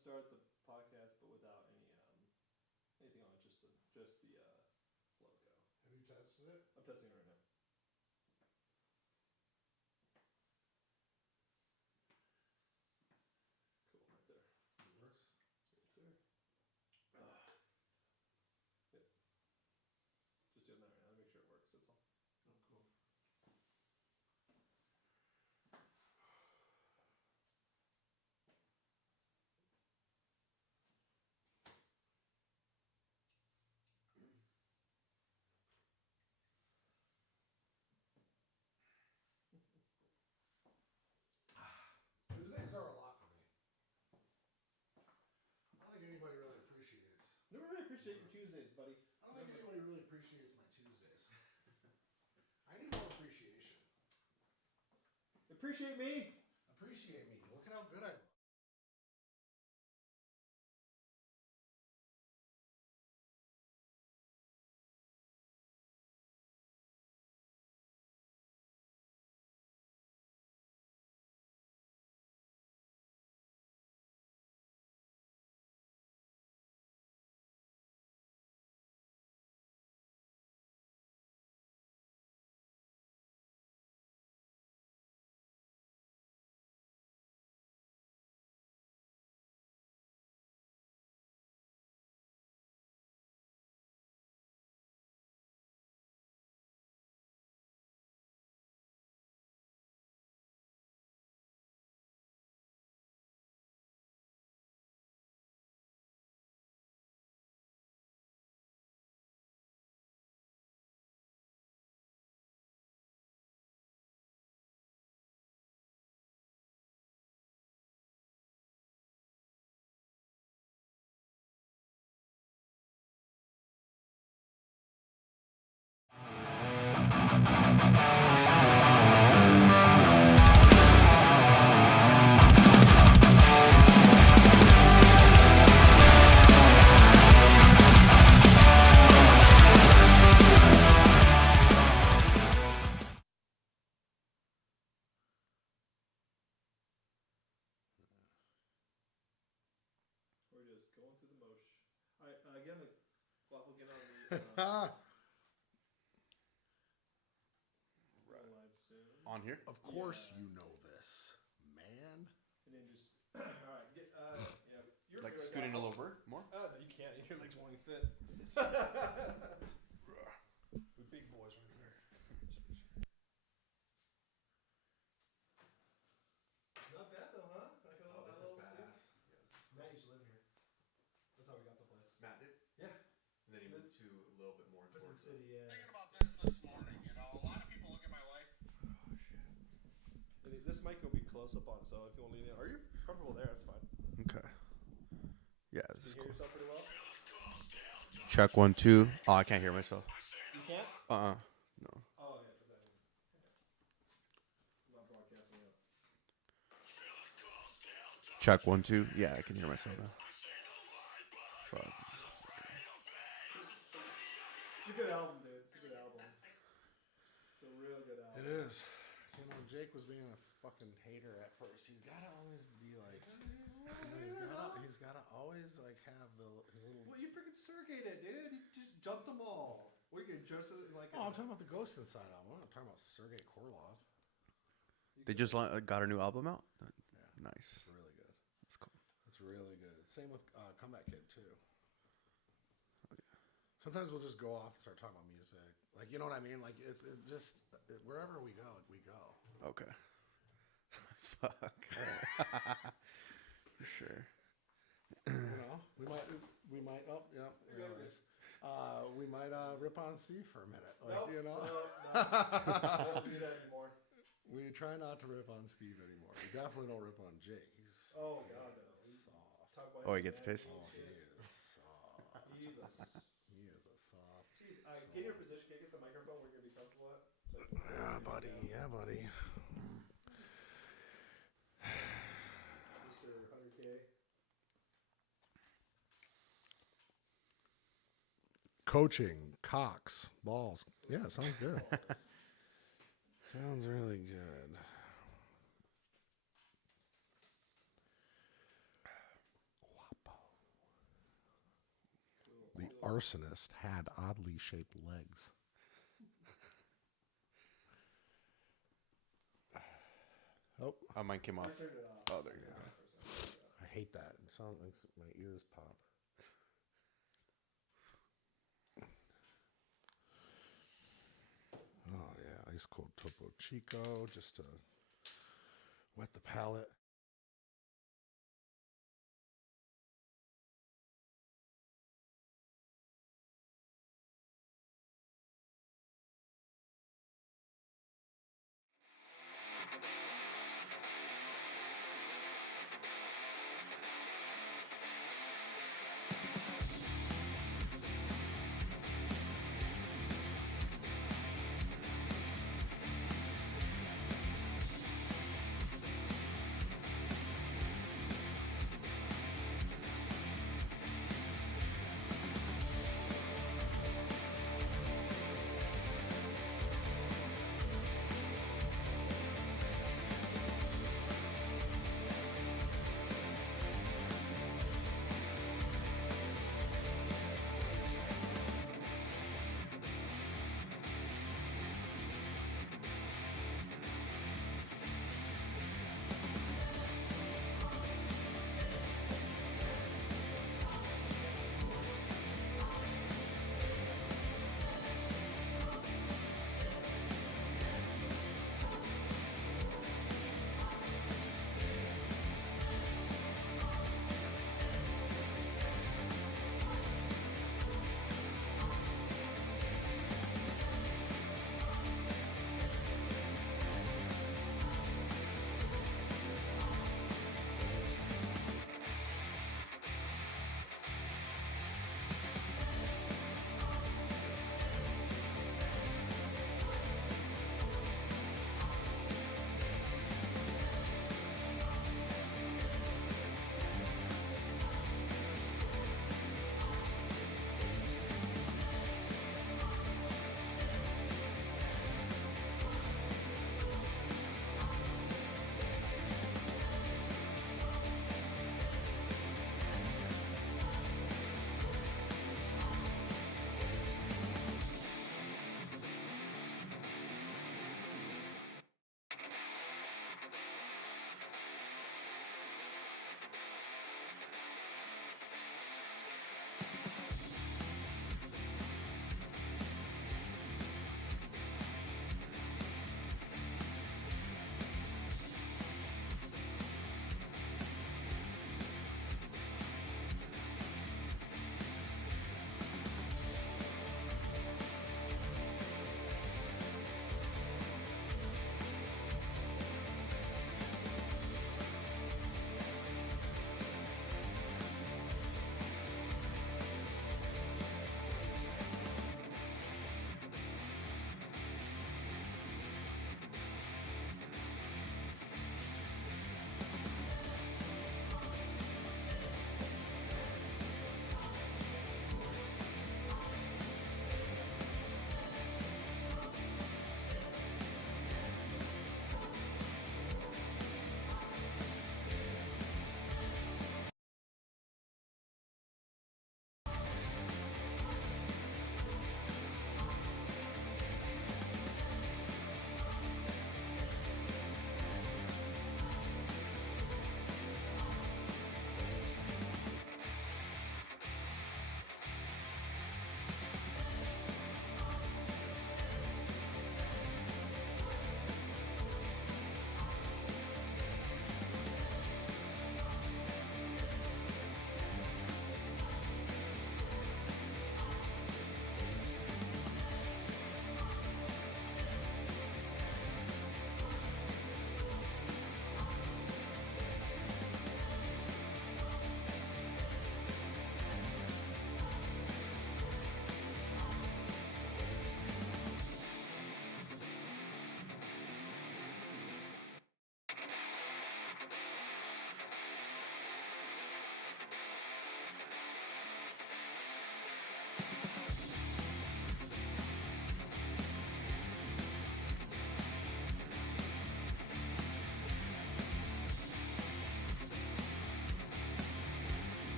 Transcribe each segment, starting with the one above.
start the podcast, but without anything on it, just the logo. Have you tested it? I'm testing it right now. Cool, right there. It works. Yes, sir. Yep. Just doing that right now to make sure it works. That's all. Oh, cool. Tuesdays are a lot for me. I don't think anybody really appreciates. Never really appreciate your Tuesdays, buddy. I don't think anybody really appreciates my Tuesdays. I need more appreciation. Appreciate me. Appreciate me. Look at how good I look. We're just going through the motion. All right, again, we'll get on the live soon. On here? Of course you know this, man. And then just all right, get yeah. You're Like good. scooting a little over more? Oh no, you can't. Your legs won't even fit. We're big boys right here. Not bad though, huh? Like a Oh, this little is sleep. badass. Yes. Matt used to live here. That's how we got the place. Matt did? Yeah. And then he moved to a little bit more Pacific towards City, yeah. Thinking about this morning, you know, a lot of people look at my life. Oh, shit. This mic will be close up on, so if you want to lean in, are you comfortable there? That's fine. Okay. Yeah, Can this you is hear cool. yourself pretty well? Check 1, 2. Oh, I can't hear myself. You can't? No. Oh yeah, exactly. I'm not broadcasting yet. Check 1, 2. Yeah, I can hear myself now. Fuck. It's a good album, dude. It's a good album. It's a real good album. It is. You know, Jake was being a fucking hater at first. He's gotta always be like, he's gotta always like have his little. Well, you freaking surrogate it, dude. You just jumped them all. We could just like. Oh, I'm talking about the Ghost Inside album. I'm not talking about Sergei Korlov. They just got a new album out? Yeah. Nice. It's really good. That's cool. It's really good. Same with Comeback Kid too. Sometimes we'll just go off and start talking about music. Like, you know what I mean? Like, it just, wherever we go, we go. Okay. Fuck. For sure. You know, we might, oh, yeah, anyways. We might rip on Steve for a minute. Like, Nope, you know? no. I don't do that anymore. We try not to rip on Steve anymore. We definitely don't rip on Jake. He's Oh, God, no. soft. Talk about Oh, he his gets pissed? Oh, he shit. is soft. He is a He is a soft. Jeez, get in your position. Can I get the microphone where you're going to be comfortable at? Yeah, buddy. Yeah, buddy. Mr. 100K. Coaching, cocks, balls. Yeah, sounds good. Sounds really good. arsonist had oddly shaped legs. Oh, Mine came off. I turned it off. Oh, there you go. I hate that. It sounds makes my ears pop. Oh yeah, ice cold Topo Chico just to wet the palate.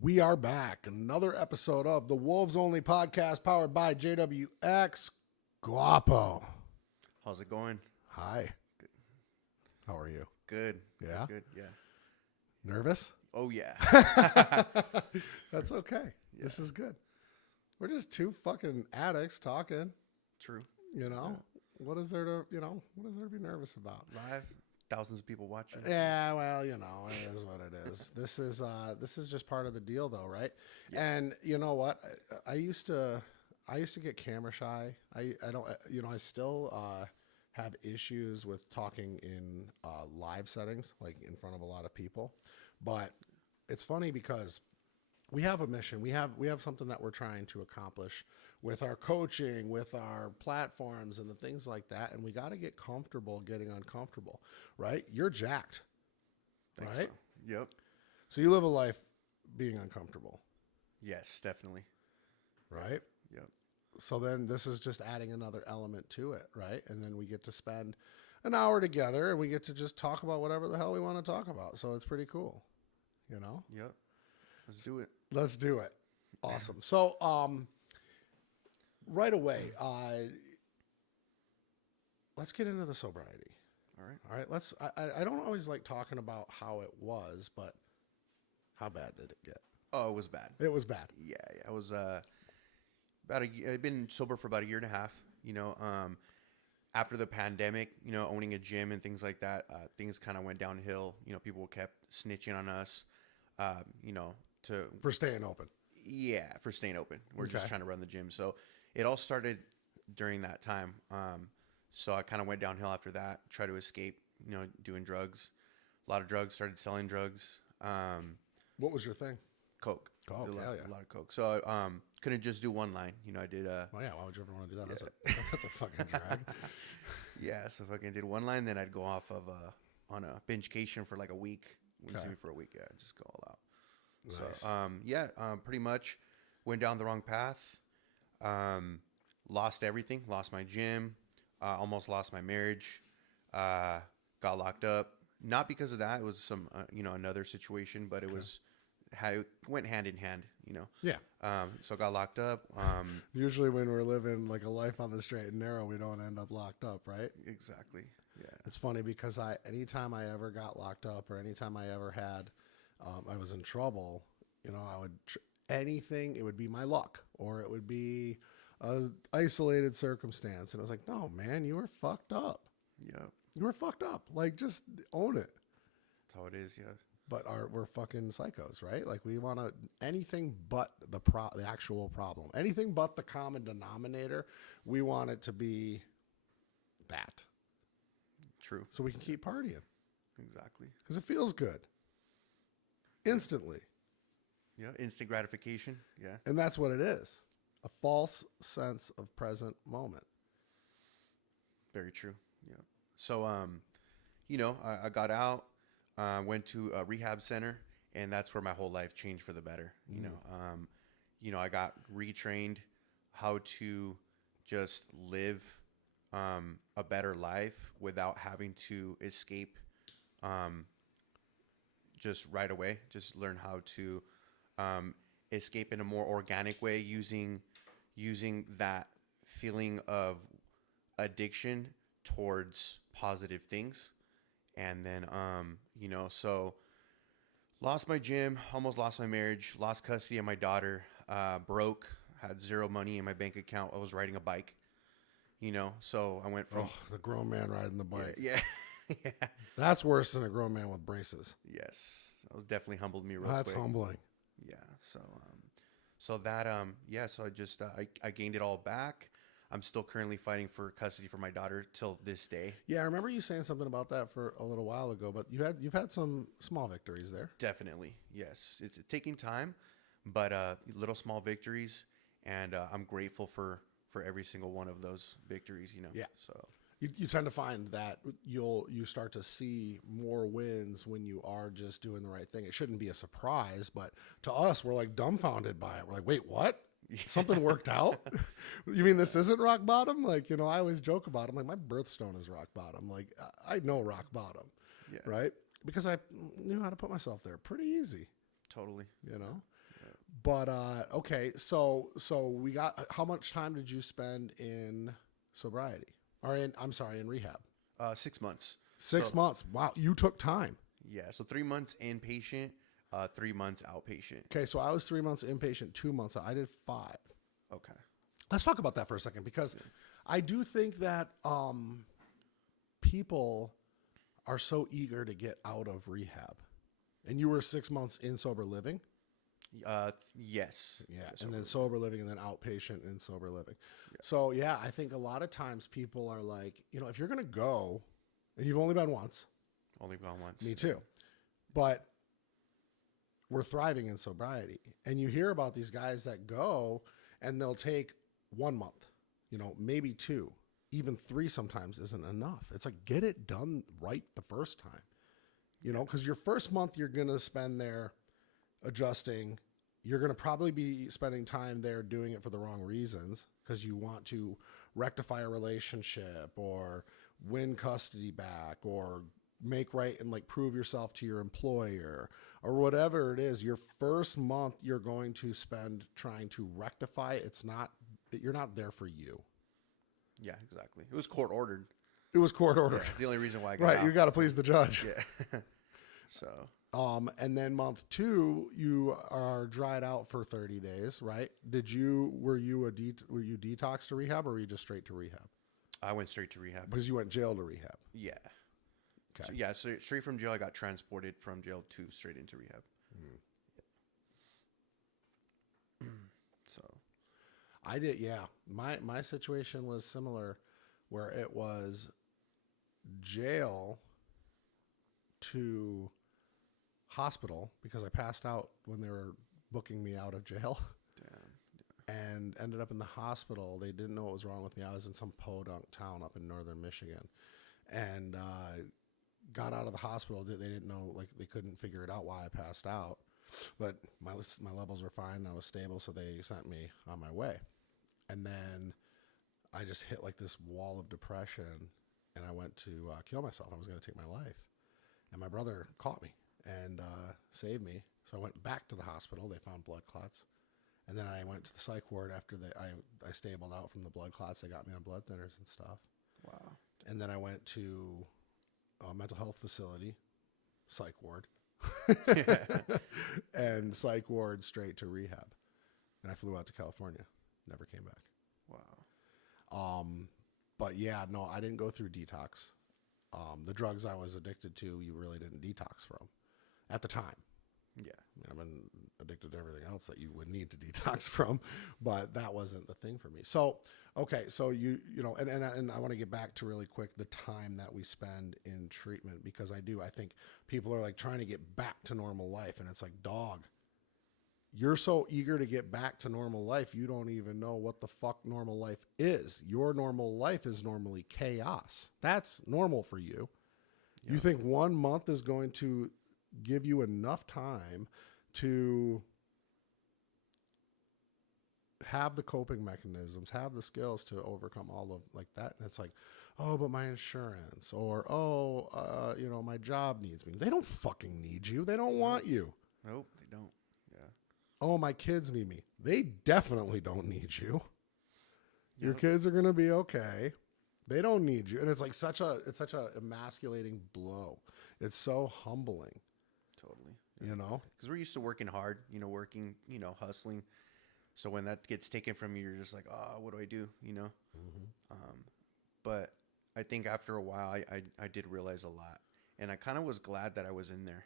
We are back. Another episode of the Wolves Only podcast powered by JWX Guapo. How's it going? Hi. Good. How are you? Good. Yeah? Good. Yeah. Nervous? Oh, yeah. That's okay. Yeah. This is good. We're just two fucking addicts talking. True. You know? Yeah. What is there to be nervous about? Live. Thousands of people watching. Yeah, well, it is what it is. This is just part of the deal, though, right? Yeah. And you know what? I used to get camera shy. I don't. I still have issues with talking in live settings, like in front of a lot of people. But it's funny because we have a mission. We have something that we're trying to accomplish with our coaching, with our platforms and the things like that. And we got to get comfortable getting uncomfortable, right? You're jacked, Thanks, right? Bro. Yep. So you live a life being uncomfortable. Yes, definitely. Right? Yep. So then this is just adding another element to it, right? And then we get to spend an hour together and we get to just talk about whatever the hell we want to talk about. So it's pretty cool, Yep. Let's do it. Let's do it. Awesome. So, right away, let's get into the sobriety. All right. I don't always like talking about how it was, but how bad did it get? Oh, it was bad. It was bad. Yeah. I was I've been sober for about a year and a half. After the pandemic, owning a gym and things like that, things kind of went downhill. People kept snitching on us. For staying open. Yeah, for staying open. We're just trying to run the gym. So it all started during that time. So I kind of went downhill after that, tried to escape, doing drugs, a lot of drugs, started selling drugs. What was your thing? Coke. A lot of Coke. So I couldn't just do one line. I did. Oh yeah, why would you ever want to do that? That's a fucking drag. Yeah, so if I did one line, then I'd go off of on a bingecation for like a week. For a week, yeah, just go all out. Nice. So pretty much went down the wrong path. Lost everything. Lost my gym. Almost lost my marriage. Got locked up. Not because of that. It was some another situation, but it was how it went hand in hand. Yeah. So I got locked up. Usually when we're living like a life on the straight and narrow, we don't end up locked up, right? Exactly. Yeah. It's funny because anytime I ever got locked up or anytime I ever had, I was in trouble, I would, anything, it would be my luck or it would be a isolated circumstance. And I was like, no, man, you were fucked up. Yeah. You were fucked up. Like, just own it. That's how it is. Yeah. But we're fucking psychos, right? Like we want to anything but the actual problem, anything but the common denominator. We want it to be that. True. So we can keep partying. Exactly. Because it feels good. Instantly. Yeah. Instant gratification. Yeah. And that's what it is. A false sense of present moment. Very true. Yeah. So, I got out. Went to a rehab center, and that's where my whole life changed for the better. I got retrained how to just live a better life without having to escape just right away. Just learn how to escape in a more organic way using that feeling of addiction towards positive things. And then, so lost my gym, almost lost my marriage, lost custody of my daughter, broke, had zero money in my bank account. I was riding a bike, so I went from the grown man riding the bike. Yeah. Yeah. That's worse than a grown man with braces. Yes. That was definitely humbled me real quick. That's humbling. Yeah. So I just, I gained it all back. I'm still currently fighting for custody for my daughter till this day. Yeah, I remember you saying something about that for a little while ago, but you've had some small victories there. Definitely, yes. It's taking time, but little small victories, and I'm grateful for every single one of those victories. Yeah. So you tend to find that you start to see more wins when you are just doing the right thing. It shouldn't be a surprise, but to us, we're like dumbfounded by it. We're like, wait, what? Something worked out? You mean this isn't rock bottom? Like, I always joke about it. I'm like, my birthstone is rock bottom. Like, I know rock bottom, right? Because I knew how to put myself there pretty easy. Totally. Yeah. But okay, so we got, how much time did you spend in sobriety, or in rehab? 6 months. 6 So, months. Wow, you took time. yeah. So 3 months inpatient, 3 months outpatient. Okay, so I was 3 months inpatient, 2 months. I did 5. Okay. Let's talk about that for a second, because I do think that people are so eager to get out of rehab. And you were 6 months in sober living? Yes. Yeah, Yes, and then okay. sober living, and then outpatient and sober living. So yeah, I think a lot of times people are like, if you're gonna go, and you've only been once, Only gone once. me too, but we're thriving in sobriety, and you hear about these guys that go and they'll take 1 month, maybe 2, even 3 sometimes isn't enough. It's like, get it done right the first time, because your first month you're gonna spend there adjusting. You're going to probably be spending time there doing it for the wrong reasons, because you want to rectify a relationship or win custody back or make right and prove yourself to your employer or whatever it is. Your first month you're going to spend trying to rectify. You're not there for you. Yeah, exactly. It was court ordered. It was court ordered. Yeah, the only reason why I got Right. out. You got to please the judge. Yeah. So. And then month 2, you are dried out for 30 days, right? Were you detoxed to rehab, or were you just straight to rehab? I went straight to rehab. Because you went jail to rehab. Yeah. Okay. So, yeah. So straight from jail, I got transported from jail to straight into rehab. So. I did. Yeah. My situation was similar, where it was jail to hospital, because I passed out when they were booking me out of jail. Damn. And ended up in the hospital. They didn't know what was wrong with me. I was in some podunk town up in northern Michigan, and got out of the hospital. They didn't know, they couldn't figure it out why I passed out, but my levels were fine. I was stable, so they sent me on my way. And then I just hit this wall of depression, and I went to kill myself. I was going to take my life, and my brother caught me and saved me. So I went back to the hospital. They found blood clots. And then I went to the psych ward after I stabled out from the blood clots. They got me on blood thinners and stuff. Wow. And then I went to a mental health facility, psych ward, and psych ward straight to rehab. And I flew out to California. Never came back. Wow. But yeah, no, I didn't go through detox. The drugs I was addicted to, you really didn't detox from at the time. Yeah. I've been addicted to everything else that you would need to detox from, but that wasn't the thing for me. So, okay. So and I want to get back to really quick the time that we spend in treatment, because I think people are trying to get back to normal life. And it's like, dog, you're so eager to get back to normal life. You don't even know what the fuck normal life is. Your normal life is normally chaos. That's normal for you. Yeah. You think 1 month is going to give you enough time to have the coping mechanisms, have the skills to overcome all of that. And it's like, oh, but my insurance, or, my job needs me. They don't fucking need you. They don't want you. Nope, they don't. Yeah. Oh, my kids need me. They definitely don't need you. Yep. Your kids are going to be okay. They don't need you. And it's such a emasculating blow. It's so humbling. Totally. Because we're used to working hard, working, hustling. So when that gets taken from you, you're just like, oh, what do I do? But I think after a while, I did realize a lot. And I kind of was glad that I was in there.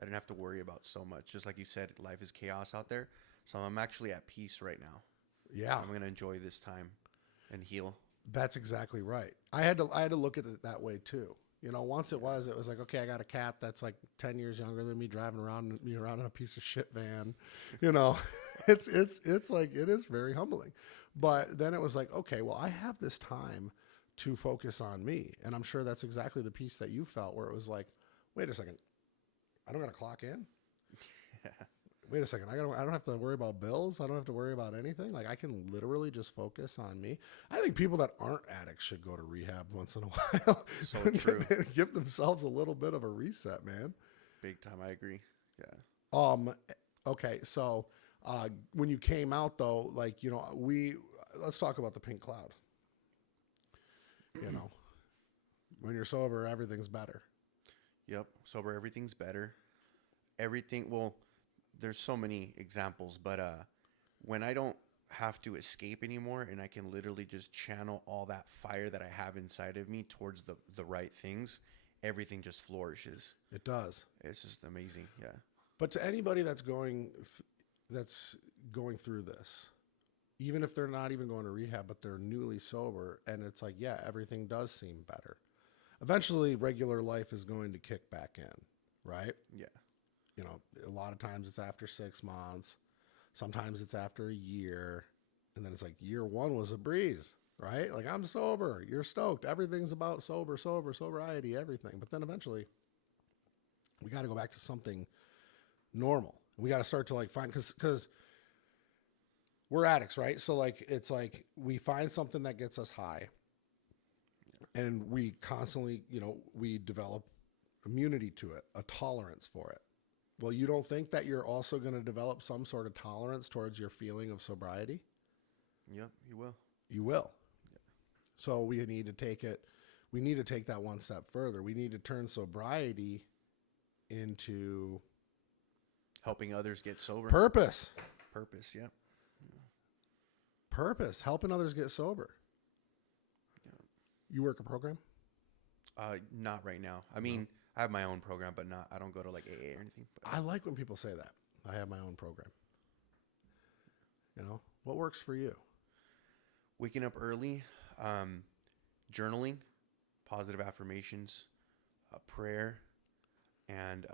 I didn't have to worry about so much. Just like you said, life is chaos out there. So I'm actually at peace right now. Yeah. I'm going to enjoy this time and heal. That's exactly right. I had to look at it that way too. Once it was like, okay, I got a cat that's 10 years younger than me, driving around in a piece of shit van. It's it is very humbling. But then it was like, okay, well, I have this time to focus on me. And I'm sure that's exactly the piece that you felt, where it was like, wait a second, I don't got to clock in. Yeah. Wait a second, I don't have to worry about bills. I don't have to worry about anything. I can literally just focus on me. I think people that aren't addicts should go to rehab once in a while. So true. And give themselves a little bit of a reset, man. Big time. I agree. Yeah. Okay. So When you came out though, like, let's talk about the pink cloud. When you're sober, everything's better. Yep. Sober, everything's better. Everything. Well, there's so many examples, but when I don't have to escape anymore and I can literally just channel all that fire that I have inside of me towards the right things, everything just flourishes. It does. It's just amazing. Yeah. But to anybody that's going through this, even if they're not even going to rehab, but they're newly sober, and it's like, yeah, everything does seem better. Eventually, regular life is going to kick back in, right? Yeah. A lot of times it's after 6 months. Sometimes it's after a year. And then it's like year 1 was a breeze, right? Like, I'm sober. You're stoked. Everything's about sobriety, everything. But then eventually we got to go back to something normal. We got to start to like find, because we're addicts, right? So like, it's like we find something that gets us high, and we constantly, we develop immunity to it, a tolerance for it. Well, you don't think that you're also going to develop some sort of tolerance towards your feeling of sobriety? Yep, you will. You will. Yeah. So we need to take that one step further. We need to turn sobriety into helping others get sober. Purpose, yeah. Purpose, helping others get sober. Yeah. You work a program? Not right now. I mean, I have my own program, but I don't go to like AA or anything. But. I like when people say that. I have my own program. What works for you? Waking up early, journaling, positive affirmations, prayer, and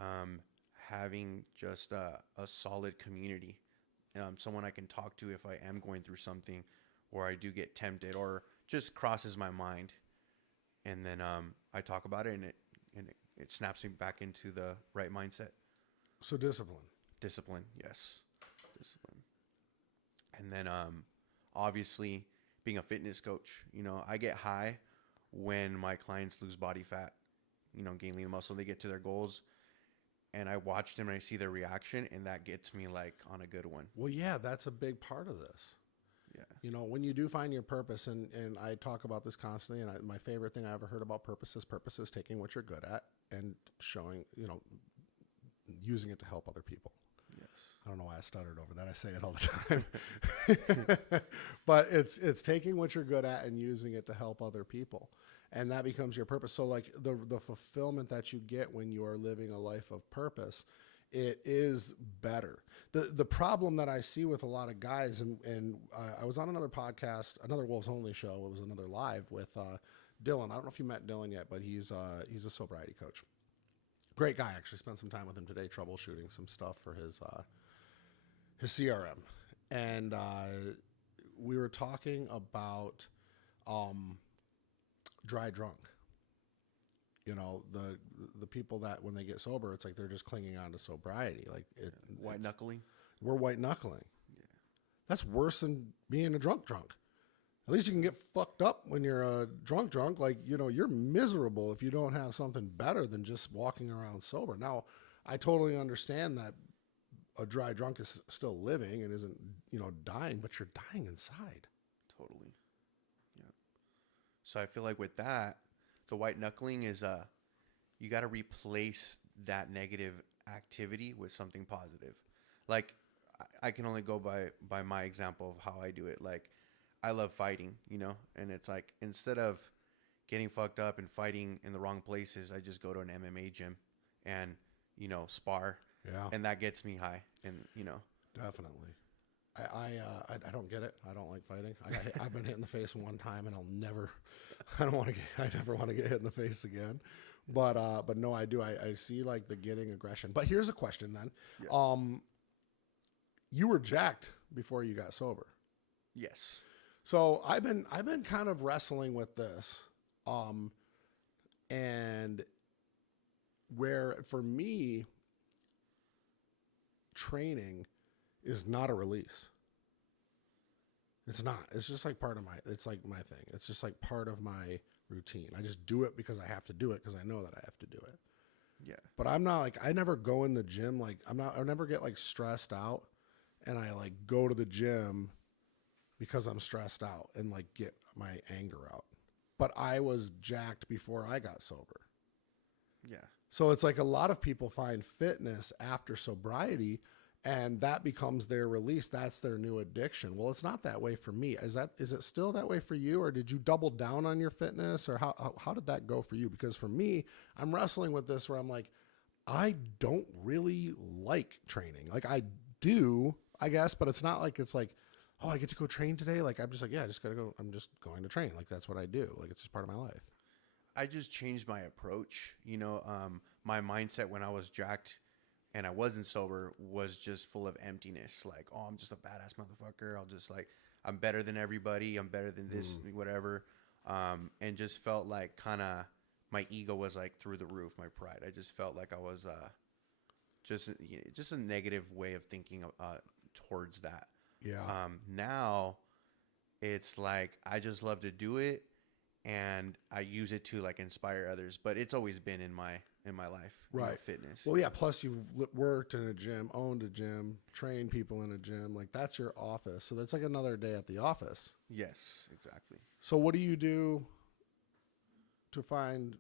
having just a solid community. Someone I can talk to if I am going through something, or I do get tempted, or just crosses my mind. And then I talk about it, and it snaps me back into the right mindset. So discipline, yes, discipline. And then obviously being a fitness coach, I get high when my clients lose body fat, gain lean muscle, they get to their goals, and I watch them and I see their reaction, and that gets me like on a good one. Well, yeah, that's a big part of this. Yeah. When you do find your purpose, and I talk about this constantly, and my favorite thing I ever heard about purpose is taking what you're good at and showing, using it to help other people. Yes. I don't know why I stuttered over that. I say it all the time. But it's taking what you're good at and using it to help other people. And that becomes your purpose. So like the fulfillment that you get when you are living a life of purpose, it is better. The problem that I see with a lot of guys, and I was on another podcast, another Wolves Only show. It was another live with Dylan. I don't know if you met Dylan yet, but he's a sobriety coach. Great guy, actually. Spent some time with him today troubleshooting some stuff for his CRM. And we were talking about dry drunk. The people that when they get sober, it's like they're just clinging on to sobriety. Like white knuckling. We're white knuckling. Yeah. That's worse than being a drunk. At least you can get fucked up when you're a drunk. Like, you're miserable if you don't have something better than just walking around sober. Now, I totally understand that a dry drunk is still living and isn't, dying, but you're dying inside. Totally. Yeah. So I feel like with that, the white knuckling is you got to replace that negative activity with something positive. Like I can only go by my example of how I do it. Like I love fighting, and it's like instead of getting fucked up and fighting in the wrong places, I just go to an MMA gym and spar. Yeah. And that gets me high, and Definitely. I don't get it. I don't like fighting. I've been hit in the face one time, and I never want to get hit in the face again. But no, I do. I see like the getting aggression. But here's a question then. Yeah. You were jacked before you got sober. Yes. So I've been kind of wrestling with this. And where for me, training is not a release. It's not. It's just like it's like my thing. It's just like part of my routine. I just do it because I have to do it because I know that I have to do it. Yeah. But I'm not like, I never go in the gym. Like I never get like stressed out and I like go to the gym because I'm stressed out and like get my anger out. But I was jacked before I got sober. Yeah. So it's like a lot of people find fitness after sobriety, and that becomes their release. That's their new addiction. Well, it's not that way for me. Is it still that way for you, or did you double down on your fitness, or how did that go for you? Because for me, I'm wrestling with this where I'm like, I don't really like training. Like I do, I guess, but it's not like it's like, oh, I get to go train today. Like I'm just like, yeah, I just gotta go. I'm just going to train. Like that's what I do. Like it's just part of my life. I just changed my approach. My mindset when I was jacked and I wasn't sober was just full of emptiness. Like, oh, I'm just a badass motherfucker. I'm better than everybody. I'm better than this, whatever. And just felt like kind of my ego was like through the roof. My pride. I just felt like I was just a negative way of thinking towards that. Yeah. Now it's like I just love to do it. And I use it to like inspire others, but it's always been in my life, right? Fitness. Well, yeah. Plus, you worked in a gym, owned a gym, trained people in a gym. Like that's your office. So that's like another day at the office. Yes, exactly. So what do you do to find?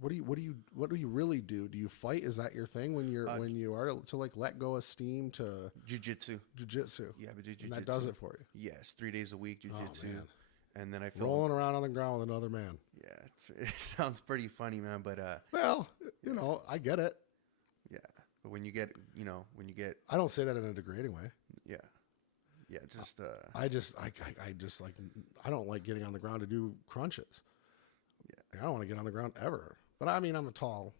What do you really do? Do you fight? Is that your thing when you are to like let go of steam to Jiu-jitsu? Yeah, but and that does it for you. Yes, 3 days a week jiu-jitsu. Oh, man. And then I feel rolling around on the ground with another man. Yeah, it sounds pretty funny, man. But well, I get it. Yeah, but when you get, I don't say that in a degrading way. Yeah, just I just like I don't like getting on the ground to do crunches. Yeah, like, I don't want to get on the ground ever. But I mean, I'm a tall,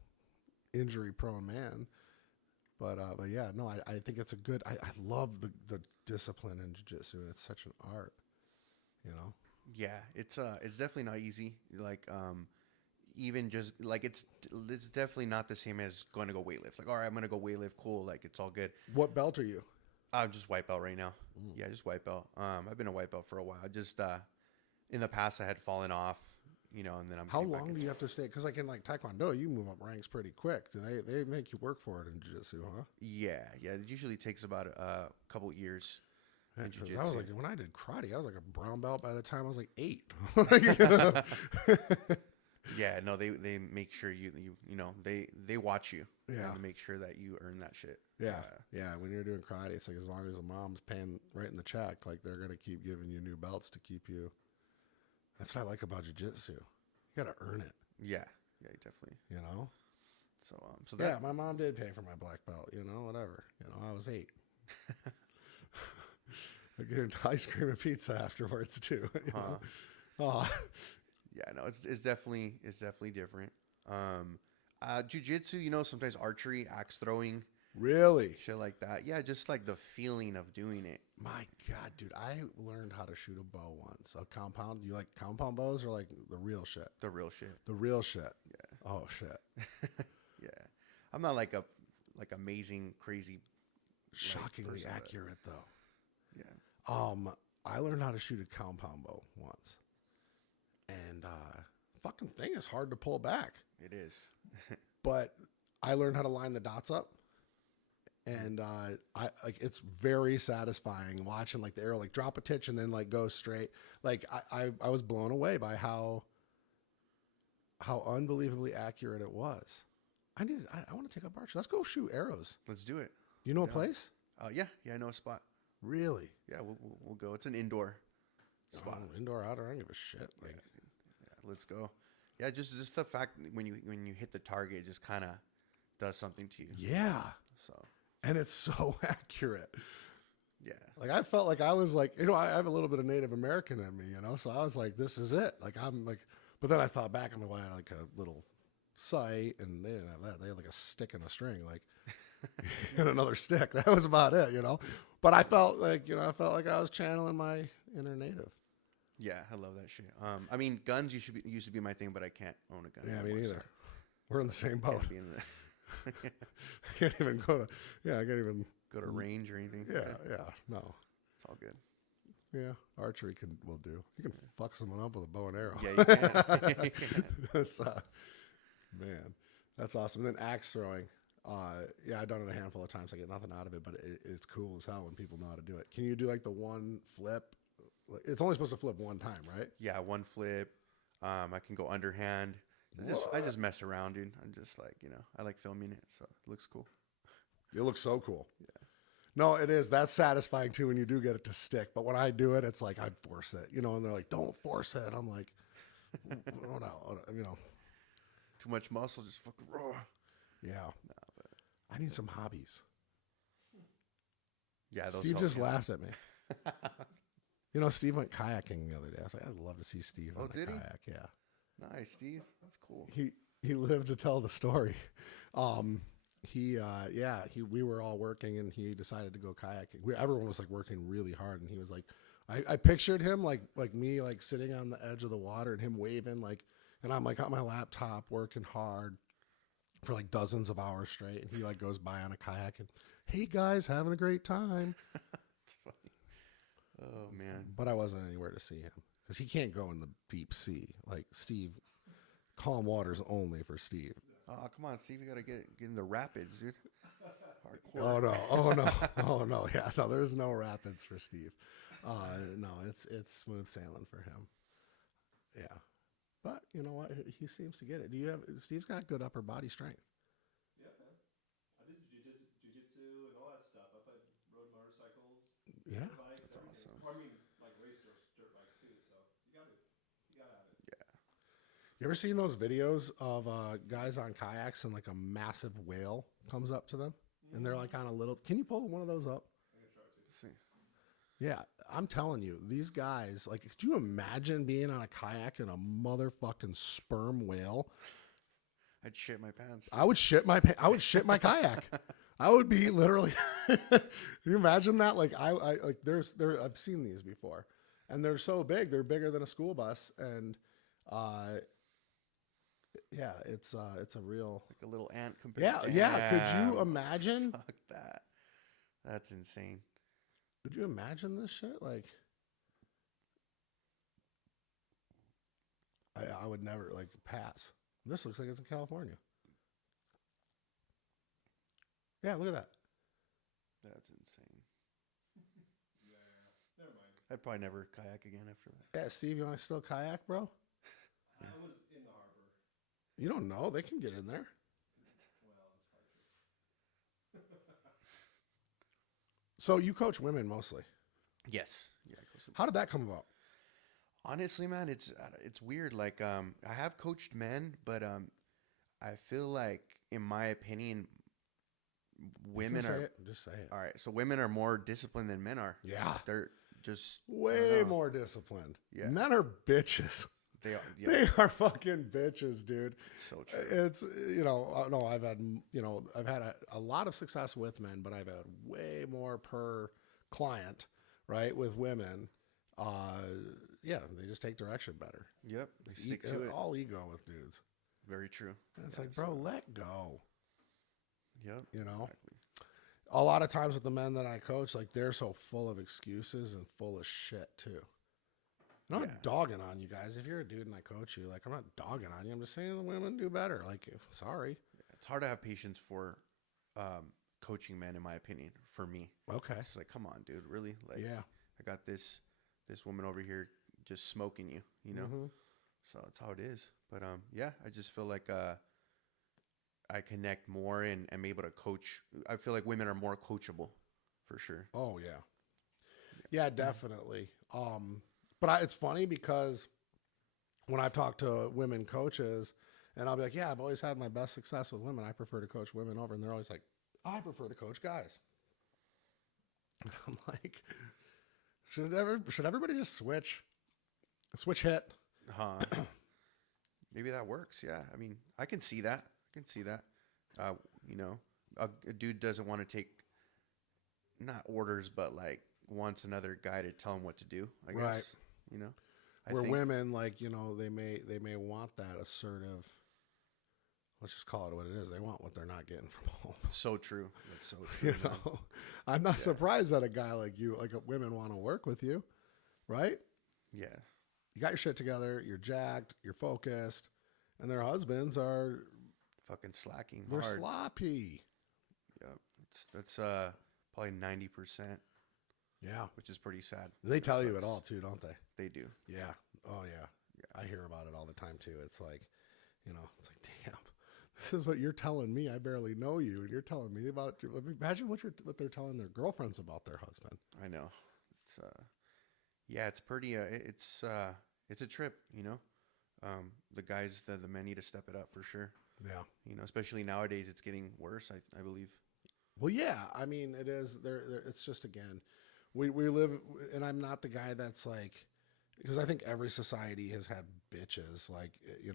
injury-prone man. But yeah, no, I think it's a good. I love the discipline in jiu-jitsu, and it's such an art. Yeah, it's definitely not easy. Like, even just like it's definitely not the same as going to go weightlift. Like, all right, I'm gonna go weightlift. Cool, like it's all good. What belt are you? I'm just white belt right now. Yeah, just white belt. I've been a white belt for a while. Just in the past, I had fallen off. And then I'm. How long do you have to stay? Because like in like Taekwondo, you move up ranks pretty quick. Do they make you work for it in jiu-jitsu, huh? Yeah. It usually takes about a couple years. I was like, when I did karate, I was like a brown belt by the time I was like 8. Yeah, no, they make sure they watch you. Yeah. And make sure that you earn that shit. Yeah. Yeah. When you're doing karate, it's like as long as the mom's paying right in the check, like they're going to keep giving you new belts to keep you. That's what I like about jiu-jitsu. You got to earn it. Yeah. Yeah, definitely. So yeah, my mom did pay for my black belt, whatever. I was 8. I get ice cream and pizza afterwards too. Oh, yeah, no, it's definitely different. Jiu-jitsu, sometimes archery, axe throwing, really, shit like that. Yeah, just like the feeling of doing it. My God, dude, I learned how to shoot a bow once. A compound. You like compound bows or like the real shit? The real shit. The real shit. Yeah. Oh shit. Yeah, I'm not like amazing, crazy, shockingly accurate though. Yeah. I learned how to shoot a compound bow once, and fucking thing is hard to pull back. It is. But I learned how to line the dots up, and I like it's very satisfying watching like the arrow like drop a titch and then like go straight. Like I was blown away by how unbelievably accurate it was. I want to take up archery. Let's go shoot arrows. Let's do it. You know a place? Yeah, I know a spot. Really? Yeah, we'll go. It's an indoor spot. Indoor, outdoor, I don't give a shit. Like, yeah, let's go. Yeah, just the fact when you hit the target, it just kind of does something to you. Yeah. So. And it's so accurate. Yeah. Like I felt like I was like, I have a little bit of Native American in me, so I was like, this is it. Like I'm like, but then I thought back, I'm like, well, I had like a little sight, and they didn't have that. They had like a stick and a string, like, and another stick. That was about it, But I felt like, I was channeling my inner native. Yeah, I love that shit. I mean, guns used to be my thing, but I can't own a gun. Yeah, anymore, me neither. So. We're in the same boat. I can't even go to range or anything. Yeah, no. It's all good. Yeah, archery will do. You can fuck someone up with a bow and arrow. Yeah, you can. That's man, that's awesome. And then axe throwing. Yeah, I've done it a handful of times. I get nothing out of it, but it's cool as hell when people know how to do it. Can you do like the one flip? It's only supposed to flip one time, right? Yeah, one flip. I can go underhand. I just mess around, dude. I'm just like, I like filming it, so it looks cool. It looks so cool. Yeah. No, it is. That's satisfying too when you do get it to stick. But when I do it, it's like I'd force it, and they're like, "Don't force it." I'm like, "Oh no," Too much muscle, just fucking raw. Yeah. Nah, but I need some hobbies. yeah, those Steve help just me. laughed at me. Steve went kayaking the other day. I was like, I'd love to see Steve on a did he? kayak. Yeah. Nice, Steve. That's cool. He lived to tell the story. We were all working and he decided to go kayaking. Everyone was like working really hard and he was like, I pictured him like me, like sitting on the edge of the water and him waving and I'm like on my laptop working hard for like dozens of hours straight. And he like goes by on a kayak and, hey guys, having a great time. It's funny. Oh man. But I wasn't anywhere to see him because he can't go in the deep sea. Like Steve, calm waters only for Steve. Oh, come on, Steve. You got to get in the rapids, dude. Hardcore. Oh no. Yeah, no, there's no rapids for Steve. No, it's smooth sailing for him. Yeah. But you know what? He seems to get it. Steve's got good upper body strength. Yeah, man. I did jujitsu and all that stuff. I rode motorcycles, Yeah. dirt bikes, That's everything. awesome. Or, I mean, like race dirt bikes too. So you gotta have it. Yeah. You ever seen those videos of guys on kayaks and like a massive whale comes up to them and they're like on a little? Can you pull one of those up? I'm gonna try to. See. Yeah, I'm telling you, these guys, like, could you imagine being on a kayak and a motherfucking sperm whale? I'd shit my pants. I would shit my kayak. I would be literally. Can you imagine that? Like I've seen these before, and they're so big. They're bigger than a school bus, and yeah, it's a real. Like a little ant compared to Yeah. Could you Damn. imagine? Fuck that. That's insane. Could you imagine this shit? Like, I would never like pass. This looks like it's in California. Yeah, look at that. That's insane. Yeah. Never mind. I'd probably never kayak again after that. Yeah, Steve, you want to still kayak, bro? I was in the harbor. You don't know. They can get in there. Well, it's probably true. So you coach women mostly. Yes. Yeah. How did that come about? Honestly, man, it's weird. Like, I have coached men, but I feel like, in my opinion, women Just are say it. Just say it. all right. So women are more disciplined than men are. Yeah. They're just I Way don't know. more disciplined. Yeah. Men are bitches. They are. Yeah, They are fucking bitches, dude. it's so true. It's, no, I've had a lot of success with men, but I've had way more per client, right? With women. Yeah, they just take direction better. Yep. They stick to it. All ego with dudes. Very true. And it's Yeah, like, bro, let go. Yep. You know? Exactly. A lot of times with the men that I coach, like they're so full of excuses and full of shit too. I'm not Yeah. dogging on you guys. If you're a dude and I coach you, like I'm not dogging on you. I'm just saying the women do better. Like, sorry. It's hard to have patience for coaching men, in my opinion. For me, Okay. it's like, come on, dude, really? Like, Yeah. I got this woman over here just smoking you, Mhm. So that's how it is. But yeah, I just feel like I connect more and am able to coach. I feel like women are more coachable, for sure. Oh yeah. Yeah, definitely. But it's funny because when I've talked to women coaches and I'll be like, yeah, I've always had my best success with women. I prefer to coach women over. And they're always like, I prefer to coach guys. And I'm like, should everybody just switch hit? Maybe that works. Yeah. I mean, I can see that. A dude doesn't want to take not orders, but like wants another guy to tell him what to do. I Right. guess, Where women, like, they may want that assertive, let's just call it what it is. They want what they're not getting from home. So true. That's so true. man. I'm not surprised that a guy like you, like women want to work with you, right? Yeah. You got your shit together, you're jacked, you're focused, and their husbands are, Fucking slacking they're hard. sloppy. That's probably 90%, Yeah. which is pretty sad. They tell you it Sucks. all too, don't they? They do. Yeah. Oh yeah. I hear about it all the time too. It's like, it's like, damn, this is what you're telling me. I barely know you, and you're telling me about. Imagine what they're telling their girlfriends about their husband. I know. It's yeah, it's pretty. It's a trip. The guys, the men need to step it up for sure. Yeah. Especially nowadays, it's getting worse. I believe. Well, yeah. I mean, it is. It's just again, we live, and I'm not the guy that's like, because I think every society has had bitches. Like, I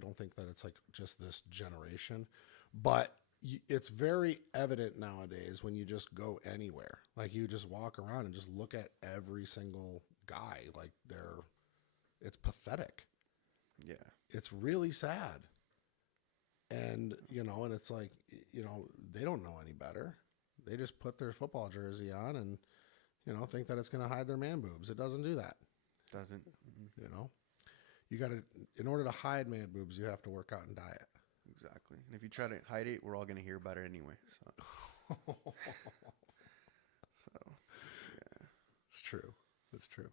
don't think that it's like just this generation, but it's very evident nowadays when you just go anywhere. Like, you just walk around and just look at every single guy. Like, it's pathetic. Yeah. It's really sad. And, and it's like, they don't know any better. They just put their football jersey on and, think that it's going to hide their man boobs. It doesn't do that. Doesn't. Mm-hmm. You got to, in order to hide man boobs, you have to work out and diet. Exactly. And if you try to hide it, we're all going to hear about it anyway. So, yeah. It's true. It's true.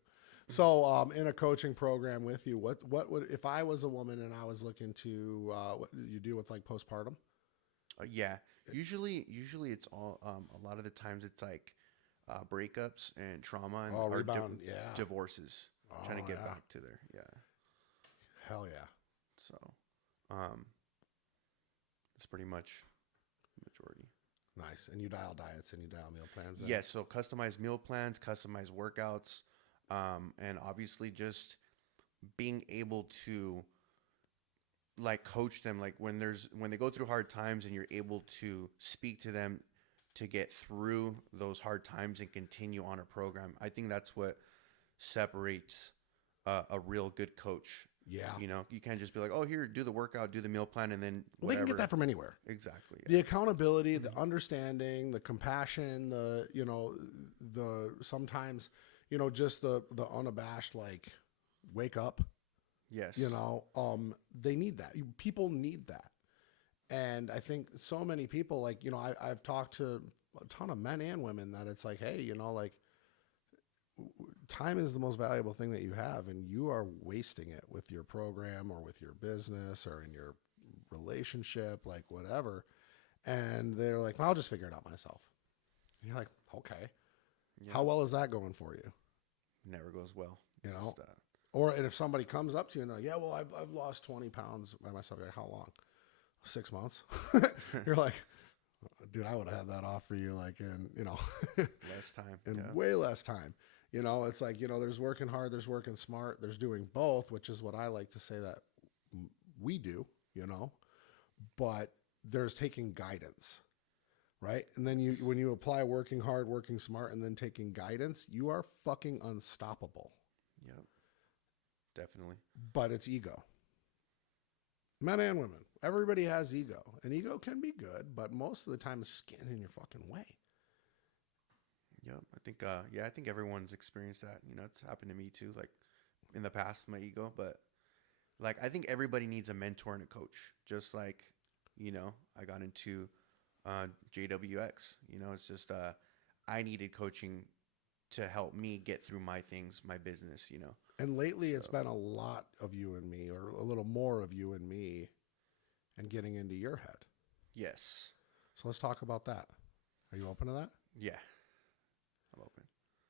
So, in a coaching program with you, what would, if I was a woman and I was looking to, what you deal with, like postpartum? Yeah. Usually it's all, a lot of the times it's like, breakups and trauma and rebound. divorces, trying to get back to their, Hell yeah. So, it's pretty much the majority. Nice. And you dial diets and you dial meal plans. Yes. So customized meal plans, customized workouts, and obviously just being able to like coach them, like when they go through hard times and you're able to speak to them to get through those hard times and continue on a program. I think that's what separates a real good coach. Yeah. You can't just be like, oh, here, do the workout, do the meal plan, and then whatever. Well, they can get that from anywhere. Exactly. Yeah. The accountability, the understanding, the compassion, the sometimes, just the unabashed, like, wake up. Yes. They need that. People need that. And I think so many people, like, I've talked to a ton of men and women that it's like, hey, like, time is the most valuable thing that you have, and you are wasting it with your program or with your business or in your relationship, like whatever. And they're like, well, I'll just figure it out myself. And you're like, okay. Yeah. How well is that going for you? Never goes well. And if somebody comes up to you and they're like, yeah, well, I've lost 20 pounds by myself. Like, how long? 6 months. You're like, dude, I would have had that off for you, like, in, less time. In way less time. It's like, there's working hard, there's working smart, there's doing both, which is what I like to say that we do, but there's taking guidance, right? And then when you apply working hard, working smart, and then taking guidance, you are fucking unstoppable. Yep. Definitely. But it's ego. Men and women. Everybody has ego. And ego can be good, but most of the time it's just getting in your fucking way. Yep. I think everyone's experienced that. It's happened to me too, like in the past, my ego. But like, I think everybody needs a mentor and a coach. Just like, I got into JWX. It's just I needed coaching to help me get through my things, my business, And lately it's been a lot of you and me, or a little more of you and me, and getting into your head. Yes. So let's talk about that. Are you open to that? Yeah. I'm open.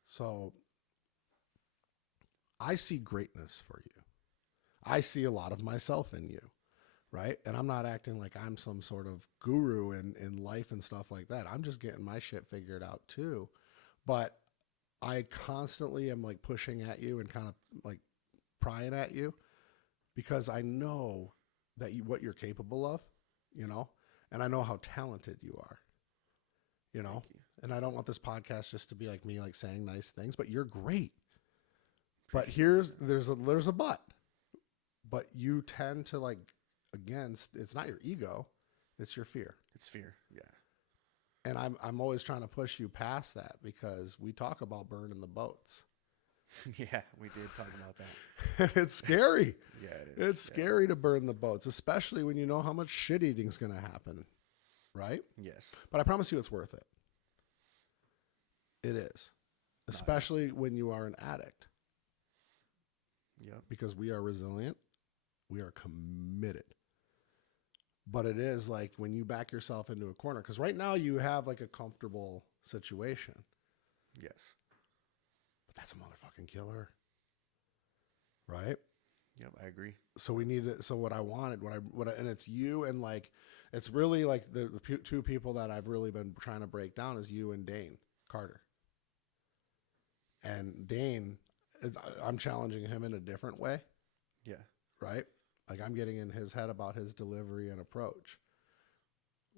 So I see greatness for you. I see a lot of myself in you, right? And I'm not acting like I'm some sort of guru in life and stuff like that. I'm just getting my shit figured out too. But I constantly am like pushing at you and kind of like prying at you because I know that what you're capable of, and I know how talented you are, and I don't want this podcast just to be like me, like saying nice things, but you're great. But there's a but you tend to like, again, it's not your ego, it's your fear. It's fear. Yeah. And I'm always trying to push you past that because we talk about burning the boats. Yeah, we did talk about that. It's scary. Yeah, it is. It's scary to burn the boats, especially when you know how much shit eating is going to happen. right? Yes. But I promise you it's worth it. It is. Especially when you are an addict. Yep. Because we are resilient. We are committed. But it is like when you back yourself into a corner, because right now you have like a comfortable situation. Yes. But that's a motherfucking killer. Right? Yep, I agree. So we need to, so what I wanted, and it's you and like, it's really like the two people that I've really been trying to break down is you and Dane Carter. And Dane, I'm challenging him in a different way. Yeah. Right? Like I'm getting in his head about his delivery and approach.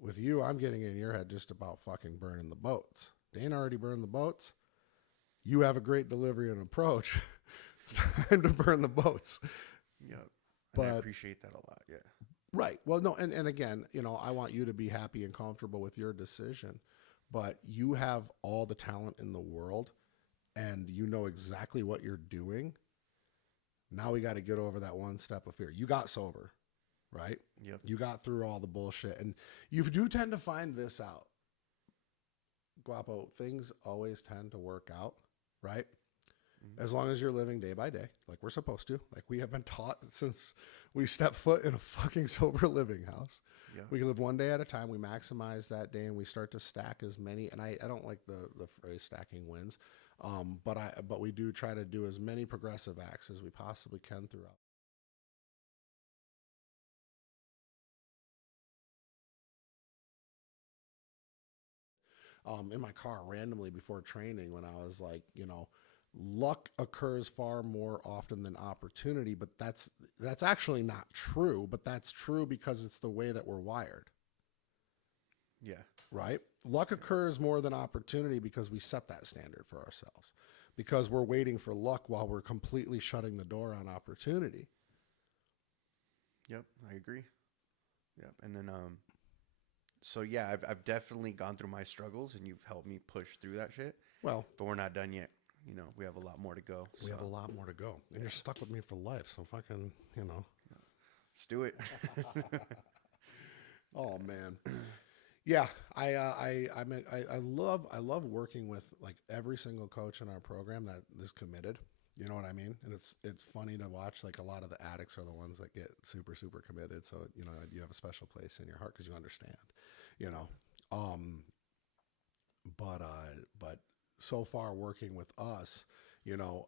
With you, I'm getting in your head just about fucking burning the boats. Dane already burned the boats. You have a great delivery and approach. It's time to burn the boats. Yep. But I appreciate that a lot. Yeah. Right. Well, no, and again, you know, I want you to be happy and comfortable with your decision, but you have all the talent in the world and you know exactly what you're doing. Now we got to get over that one step of fear. You got sober, right? Yep. You got through all the bullshit, and you do tend to find this out. Guapo, things always tend to work out, right? Mm-hmm. As long as you're living day by day, like we're supposed to, like we have been taught since we step foot in a fucking sober living house. Yeah. We live one day at a time. We maximize that day and we start to stack as many, and I don't like the phrase stacking wins. But we do try to do as many progressive acts as we possibly can throughout. In my car randomly before training when I was like, you know, luck occurs far more often than opportunity, but that's actually not true, but that's true because it's the way that we're wired. Yeah. Right? Luck occurs more than opportunity because we set that standard for ourselves. Because we're waiting for luck while we're completely shutting the door on opportunity. Yep, I agree. Yep. And then so yeah, I've definitely gone through my struggles and you've helped me push through that shit. Well, but we're not done yet. You know, we have a lot more to go. We have a lot more to go. And you're stuck with me for life, so fucking, you know. Let's do it. Oh man. Yeah, I love working with like every single coach in our program that is committed. You know what I mean? And it's funny to watch. Like a lot of the addicts are the ones that get super committed. So you know you have a special place in your heart because you understand. You know, but so far working with us, you know,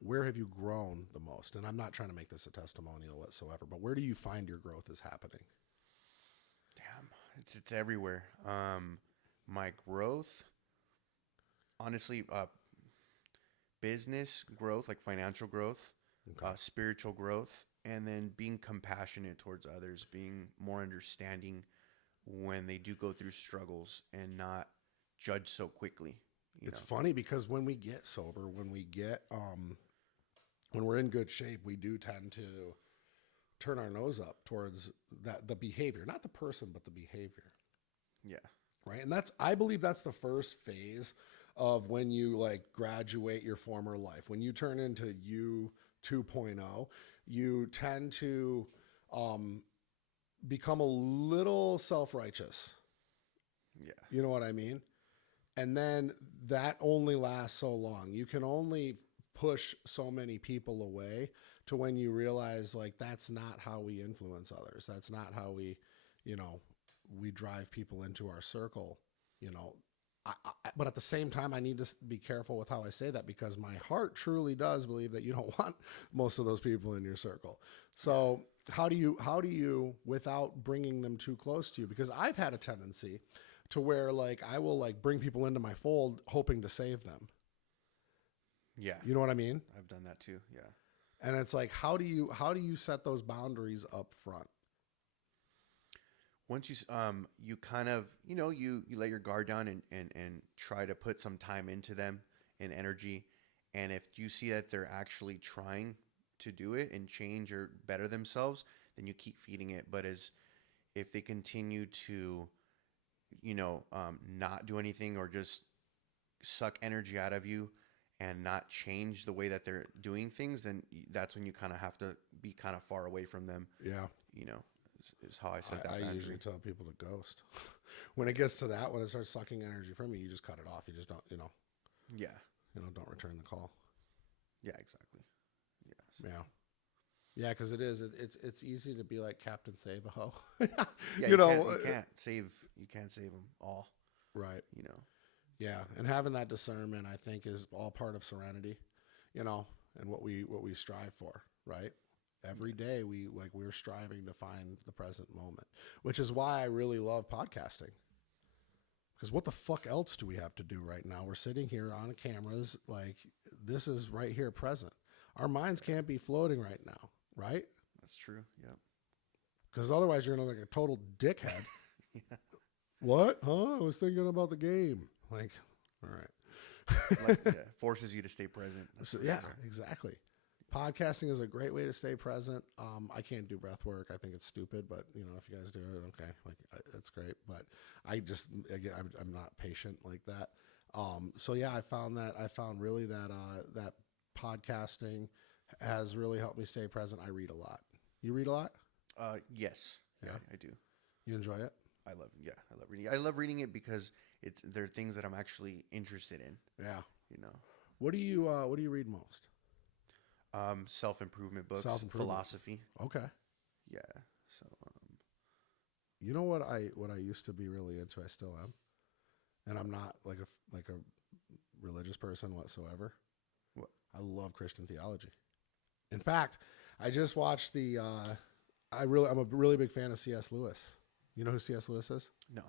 where have you grown the most? And I'm not trying to make this a testimonial whatsoever, but where do you find your growth is happening? Damn. It's everywhere. My growth, honestly, business growth, like financial growth, okay. Spiritual growth, and then being compassionate towards others, being more understanding when they do go through struggles and not judge so quickly. It's funny because when we get sober, when we're in good shape, we do tend to turn our nose up towards the behavior, not the person, but the behavior. Yeah. Right. And I believe that's the first phase of when you like graduate your former life. When you turn into you 2.0, you tend to become a little self-righteous. Yeah. You know what I mean? And then that only lasts so long. You can only push so many people away to when you realize like that's not how we influence others. That's not how we, you know, we drive people into our circle, you know. But at the same time, I need to be careful with how I say that because my heart truly does believe that you don't want most of those people in your circle. So how do you, without bringing them too close to you? Because I've had a tendency to where like I will like bring people into my fold hoping to save them. Yeah. You know what I mean? I've done that too. Yeah. And it's like, how do you set those boundaries up front? Once you kind of, you know, you let your guard down and try to put some time into them and energy. And if you see that they're actually trying to do it and change or better themselves, then you keep feeding it. But if they continue to, you know, not do anything or just suck energy out of you and not change the way that they're doing things, then that's when you kind of have to be kind of far away from them. Yeah. You know, is how I set that boundary. I usually tell people to ghost. when it gets to that, when it starts sucking energy from you, you just cut it off. You just don't, Yeah. Don't return the call. Yeah, exactly. Yes. Yeah. Yeah, because it's easy to be like Captain Save-A-Ho. Yeah, you you can't save them all. Right. Yeah. And having that discernment, I think, is all part of serenity, and what we strive for, right? Every day we're striving to find the present moment, which is why I really love podcasting. Because what the fuck else do we have to do right now? We're sitting here on cameras, like this is right here present. Our minds can't be floating right now, right? That's true. Yep. Because otherwise you're going to look like a total dickhead. Yeah. What? Huh? I was thinking about the game. Like, all right. Forces you to stay present. So, yeah, exactly. Podcasting is a great way to stay present. I can't do breath work. I think it's stupid, but if you guys do it, okay, it's great. But I'm not patient like that. So yeah, I found really that podcasting has really helped me stay present. I read a lot. You read a lot? Yes. Yeah, I do. You enjoy it? I love reading. I love reading it because there are things that I'm actually interested in. Yeah. What do you read most? Self-improvement books, philosophy. Okay. Yeah. So, you know what I used to be really into, I still am. And I'm not like a religious person whatsoever. What? I love Christian theology. In fact, I just watched I'm a really big fan of C.S. Lewis. You know who C.S. Lewis is? No.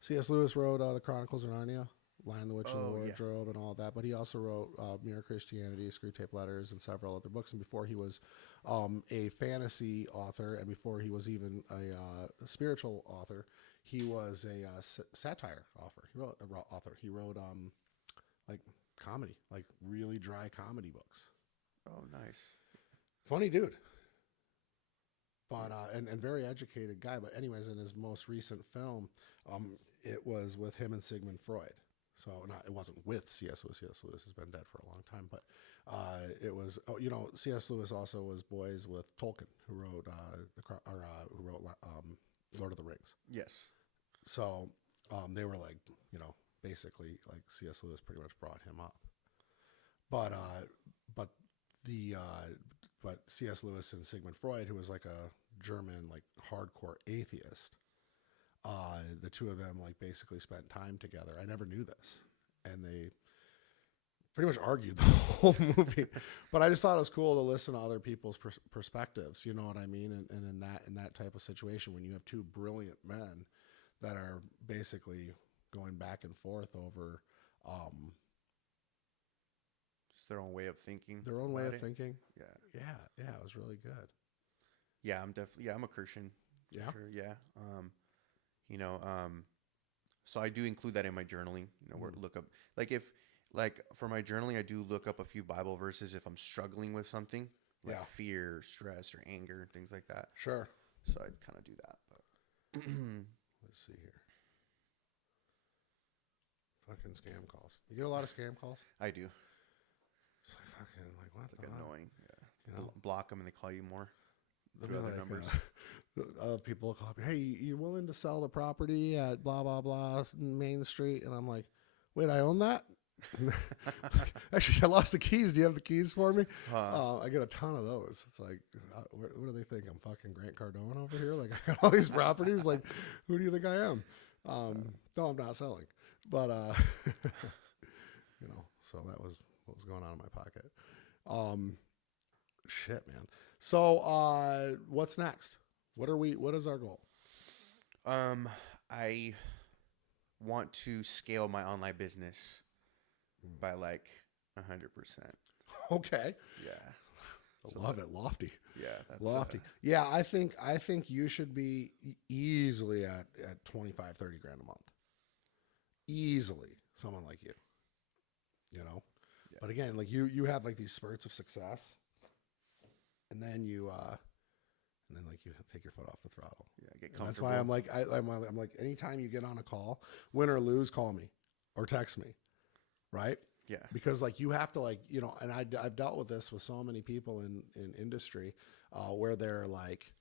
C.S. Lewis wrote The Chronicles of Narnia, Lion, the Witch, and the Wardrobe, and all of that. But he also wrote Mere Christianity, Screwtape Letters, and several other books. And before he was a fantasy author, and before he was even a spiritual author, he was a satire author. He wrote like comedy, like really dry comedy books. Oh, nice. Funny dude. But and very educated guy. But anyways, in his most recent film, it was with him and Sigmund Freud. So it wasn't with C.S. Lewis. C.S. Lewis has been dead for a long time. But it was C.S. Lewis also was boys with Tolkien, who wrote Lord of the Rings. Yes. So they were like basically like C.S. Lewis pretty much brought him up. But C.S. Lewis and Sigmund Freud, who was like a German like hardcore atheist, the two of them like basically spent time together. I never knew this, and they pretty much argued the whole movie. But I just thought it was cool to listen to other people's perspectives. You know what I mean? And in that type of situation, when you have two brilliant men that are basically going back and forth over just their own way of thinking. Their own way of thinking. Yeah. Yeah. It was really good. Yeah, I'm a Christian. Yeah. Sure, yeah. So I do include that in my journaling. Where to look up, for my journaling, I do look up a few Bible verses if I'm struggling with something, like fear, stress, or anger, things like that. Sure. So I'd kind of do that. But let's see here. Fucking scam calls. You get a lot of scam calls? I do. It's fucking like what? It's annoying. Yeah. Block them and they call you more. Through other numbers. People call me, hey, you willing to sell the property at blah, blah, blah, Main Street? And I'm like, wait, I own that? Actually, I lost the keys. Do you have the keys for me? I get a ton of those. It's like, what do they think? I'm fucking Grant Cardone over here? Like, I got all these properties. Like, who do you think I am? No, I'm not selling. But, so that was what was going on in my pocket. Shit, man. So, what's next? What is our goal? I want to scale my online business by like 100%. Okay. Yeah. I love it. Lofty. Yeah. That's lofty. Yeah. I think you should be easily at 25, 30 grand a month. Easily. Someone like you, Yeah. But again, like you have like these spurts of success, and then you take your foot off the throttle. Yeah, get comfortable. That's why I'm like, anytime you get on a call, win or lose, call me or text me, right? Yeah. Because like you have to and I've dealt with this with so many people in industry, where they're like,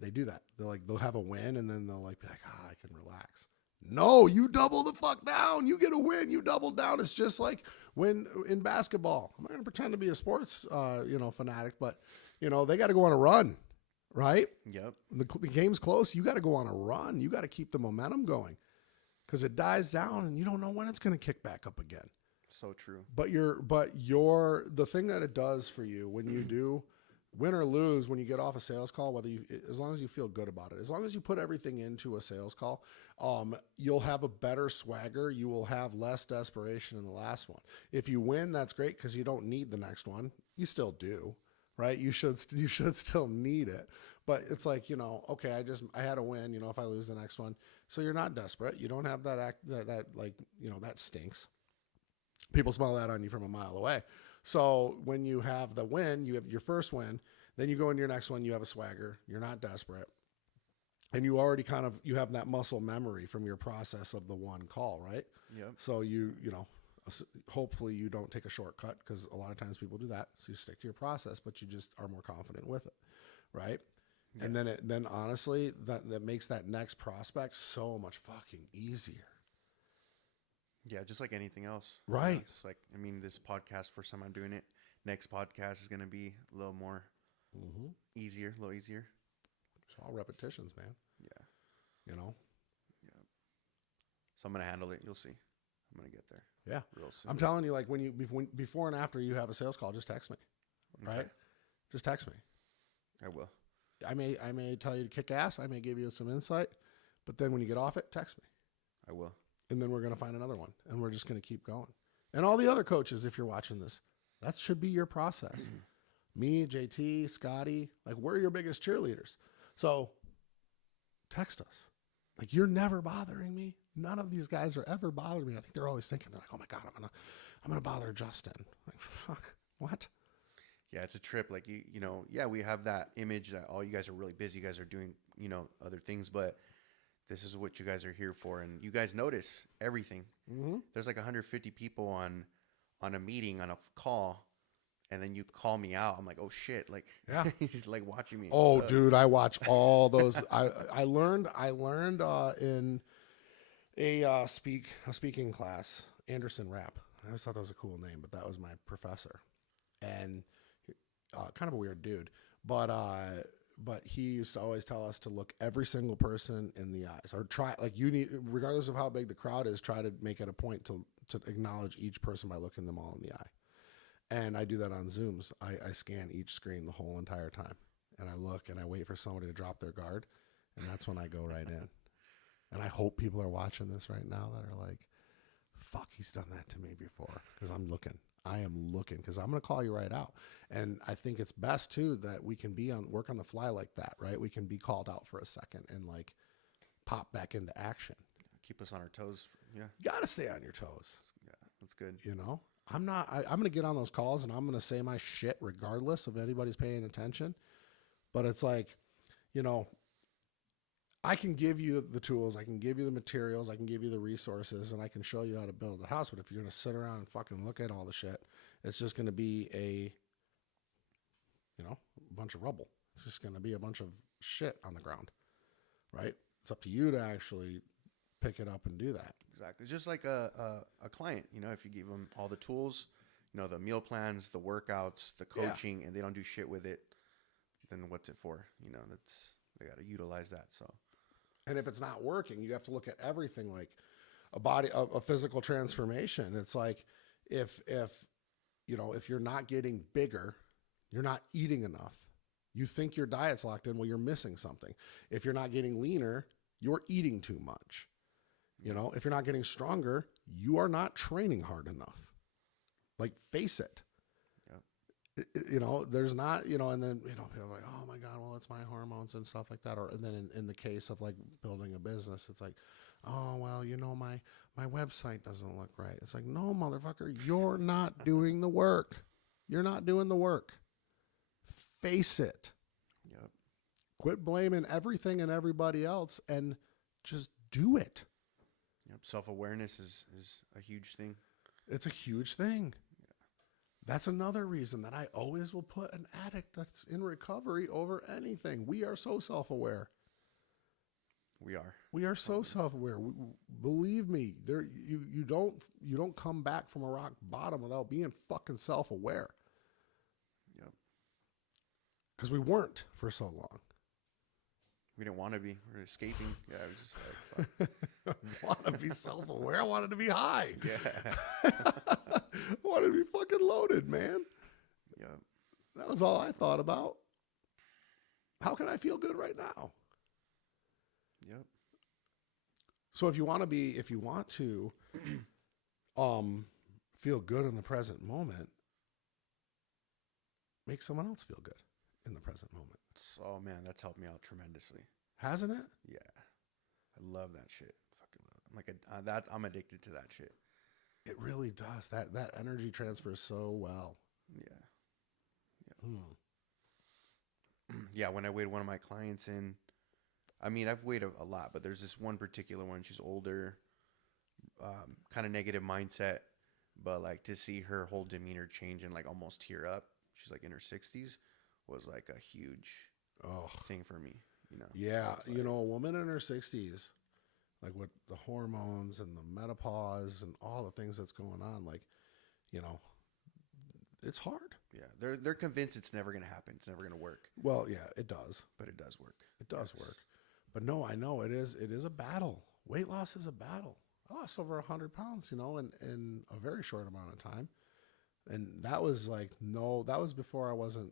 they do that. They'll have a win and then they'll be like, I can relax. No, you double the fuck down. You get a win. You double down. It's just like when in basketball. I'm not going to pretend to be a sports, fanatic, but they got to go on a run, right? Yep. The game's close. You got to go on a run. You got to keep the momentum going because it dies down and you don't know when it's going to kick back up again. So true. But the thing that it does for you when you do win or lose, when you get off a sales call, as long as you feel good about it, as long as you put everything into a sales call, you'll have a better swagger. You will have less desperation in the last one. If you win, that's great because you don't need the next one. You still do, right? You should still need it. But it's like, okay, I had a win, if I lose the next one. So you're not desperate. You don't have that that stinks. People smell that on you from a mile away. So when you have the win, you have your first win, then you go into your next one, you have a swagger, you're not desperate. And you already you have that muscle memory from your process of the one call, right? Yep. So hopefully you don't take a shortcut because a lot of times people do that. So you stick to your process, but you just are more confident with it, right? Yeah. And then honestly, that makes that next prospect so much fucking easier. Yeah, just like anything else. Right. Just like, this podcast, first time I'm doing it. Next podcast is going to be a little more easier, a little easier. It's all repetitions, man. Yeah. Yeah. So I'm going to handle it. You'll see. I'm going to get there. Yeah. Real soon. I'm telling you, when before and after you have a sales call, just text me. Right? Okay. Just text me. I will. I may tell you to kick ass. I may give you some insight. But then when you get off it, text me. I will. And then we're going to find another one. And we're just going to keep going. And all the other coaches, if you're watching this, that should be your process. Me, JT, Scotty, we're your biggest cheerleaders. So text us. You're never bothering me. None of these guys are ever bothering me. I think they're always thinking, they're like, oh my God, I'm gonna bother Justin. Fuck, what? Yeah, it's a trip. We have that image that, oh, you guys are really busy. You guys are doing, other things, but this is what you guys are here for. And you guys notice everything. Mm-hmm. There's 150 people on a meeting, on a call. And then you call me out. I'm like, oh shit. Yeah. He's watching me. Oh dude, I watch all those. I learned in a speaking class, Anderson Rapp. I always thought that was a cool name, but that was my professor. And kind of a weird dude, but he used to always tell us to look every single person in the eyes, or try, regardless of how big the crowd is, try to make it a point to acknowledge each person by looking them all in the eye. And I do that on Zooms. I scan each screen the whole entire time, and I look and I wait for somebody to drop their guard, and that's when I go right in. And I hope people are watching this right now that are like, fuck, he's done that to me before, because I'm looking. I am looking because I'm going to call you right out. And I think it's best too that we can work on the fly like that, right? We can be called out for a second and pop back into action. Keep us on our toes. Yeah. You got to stay on your toes. Yeah, that's good. I'm going to get on those calls and I'm going to say my shit regardless of anybody's paying attention. But it's I can give you the tools, I can give you the materials, I can give you the resources, and I can show you how to build the house. But if you're going to sit around and fucking look at all the shit, it's just going to be a bunch of rubble. It's just going to be a bunch of shit on the ground, right? It's up to you to actually pick it up and do that. Exactly. Just like a client, if you give them all the tools, the meal plans, the workouts, the coaching, and they don't do shit with it, then what's it for? They got to utilize that. So. And if it's not working, you have to look at everything like a physical transformation. It's like if you're not getting bigger, you're not eating enough. You think your diet's locked in, well, you're missing something. If you're not getting leaner, you're eating too much. If you're not getting stronger, you are not training hard enough. Face it. There's not, and then, people are like, oh my God, well, it's my hormones and stuff like that. And then in the case of building a business, it's like, oh, well, my website doesn't look right. It's like, no, motherfucker, you're not doing the work. You're not doing the work. Face it. Yep. Quit blaming everything and everybody else and just do it. Yep. Self-awareness is a huge thing. It's a huge thing. That's another reason that I always will put an addict that's in recovery over anything. We are so self-aware. We are. We are so self-aware. Believe me, you don't come back from a rock bottom without being fucking self-aware. Yep. Because we weren't for so long. We didn't want to be. We were escaping. Yeah, it was just like, fuck. I want to be self-aware. I wanted to be high. Yeah. I wanted to be fucking loaded, man. Yep. That was all I thought about. How can I feel good right now? Yep. So if you want to feel good in the present moment, make someone else feel good in the present moment. Oh man, that's helped me out tremendously. Hasn't it? Yeah, I love that shit. Fucking love it. I'm like I'm addicted to that shit. It really does. That energy transfers so well. Yeah. Yeah, when I weighed one of my clients in, I mean, I've weighed a lot, but there's this one particular one. She's older, kind of negative mindset, but like to see her whole demeanor change and like almost tear up. She's like in her 60s, was like a huge thing for me. You know. Yeah, so like, a woman in her 60s, like with the hormones and the menopause and all the things that's going on, like, it's hard. Yeah, they're convinced it's never gonna happen. It's never gonna work. Well, yeah, it does. But it does work. It does work. But no, I know it is a battle. Weight loss is a battle. I lost over 100 pounds, in a very short amount of time. And that was that was before I wasn't,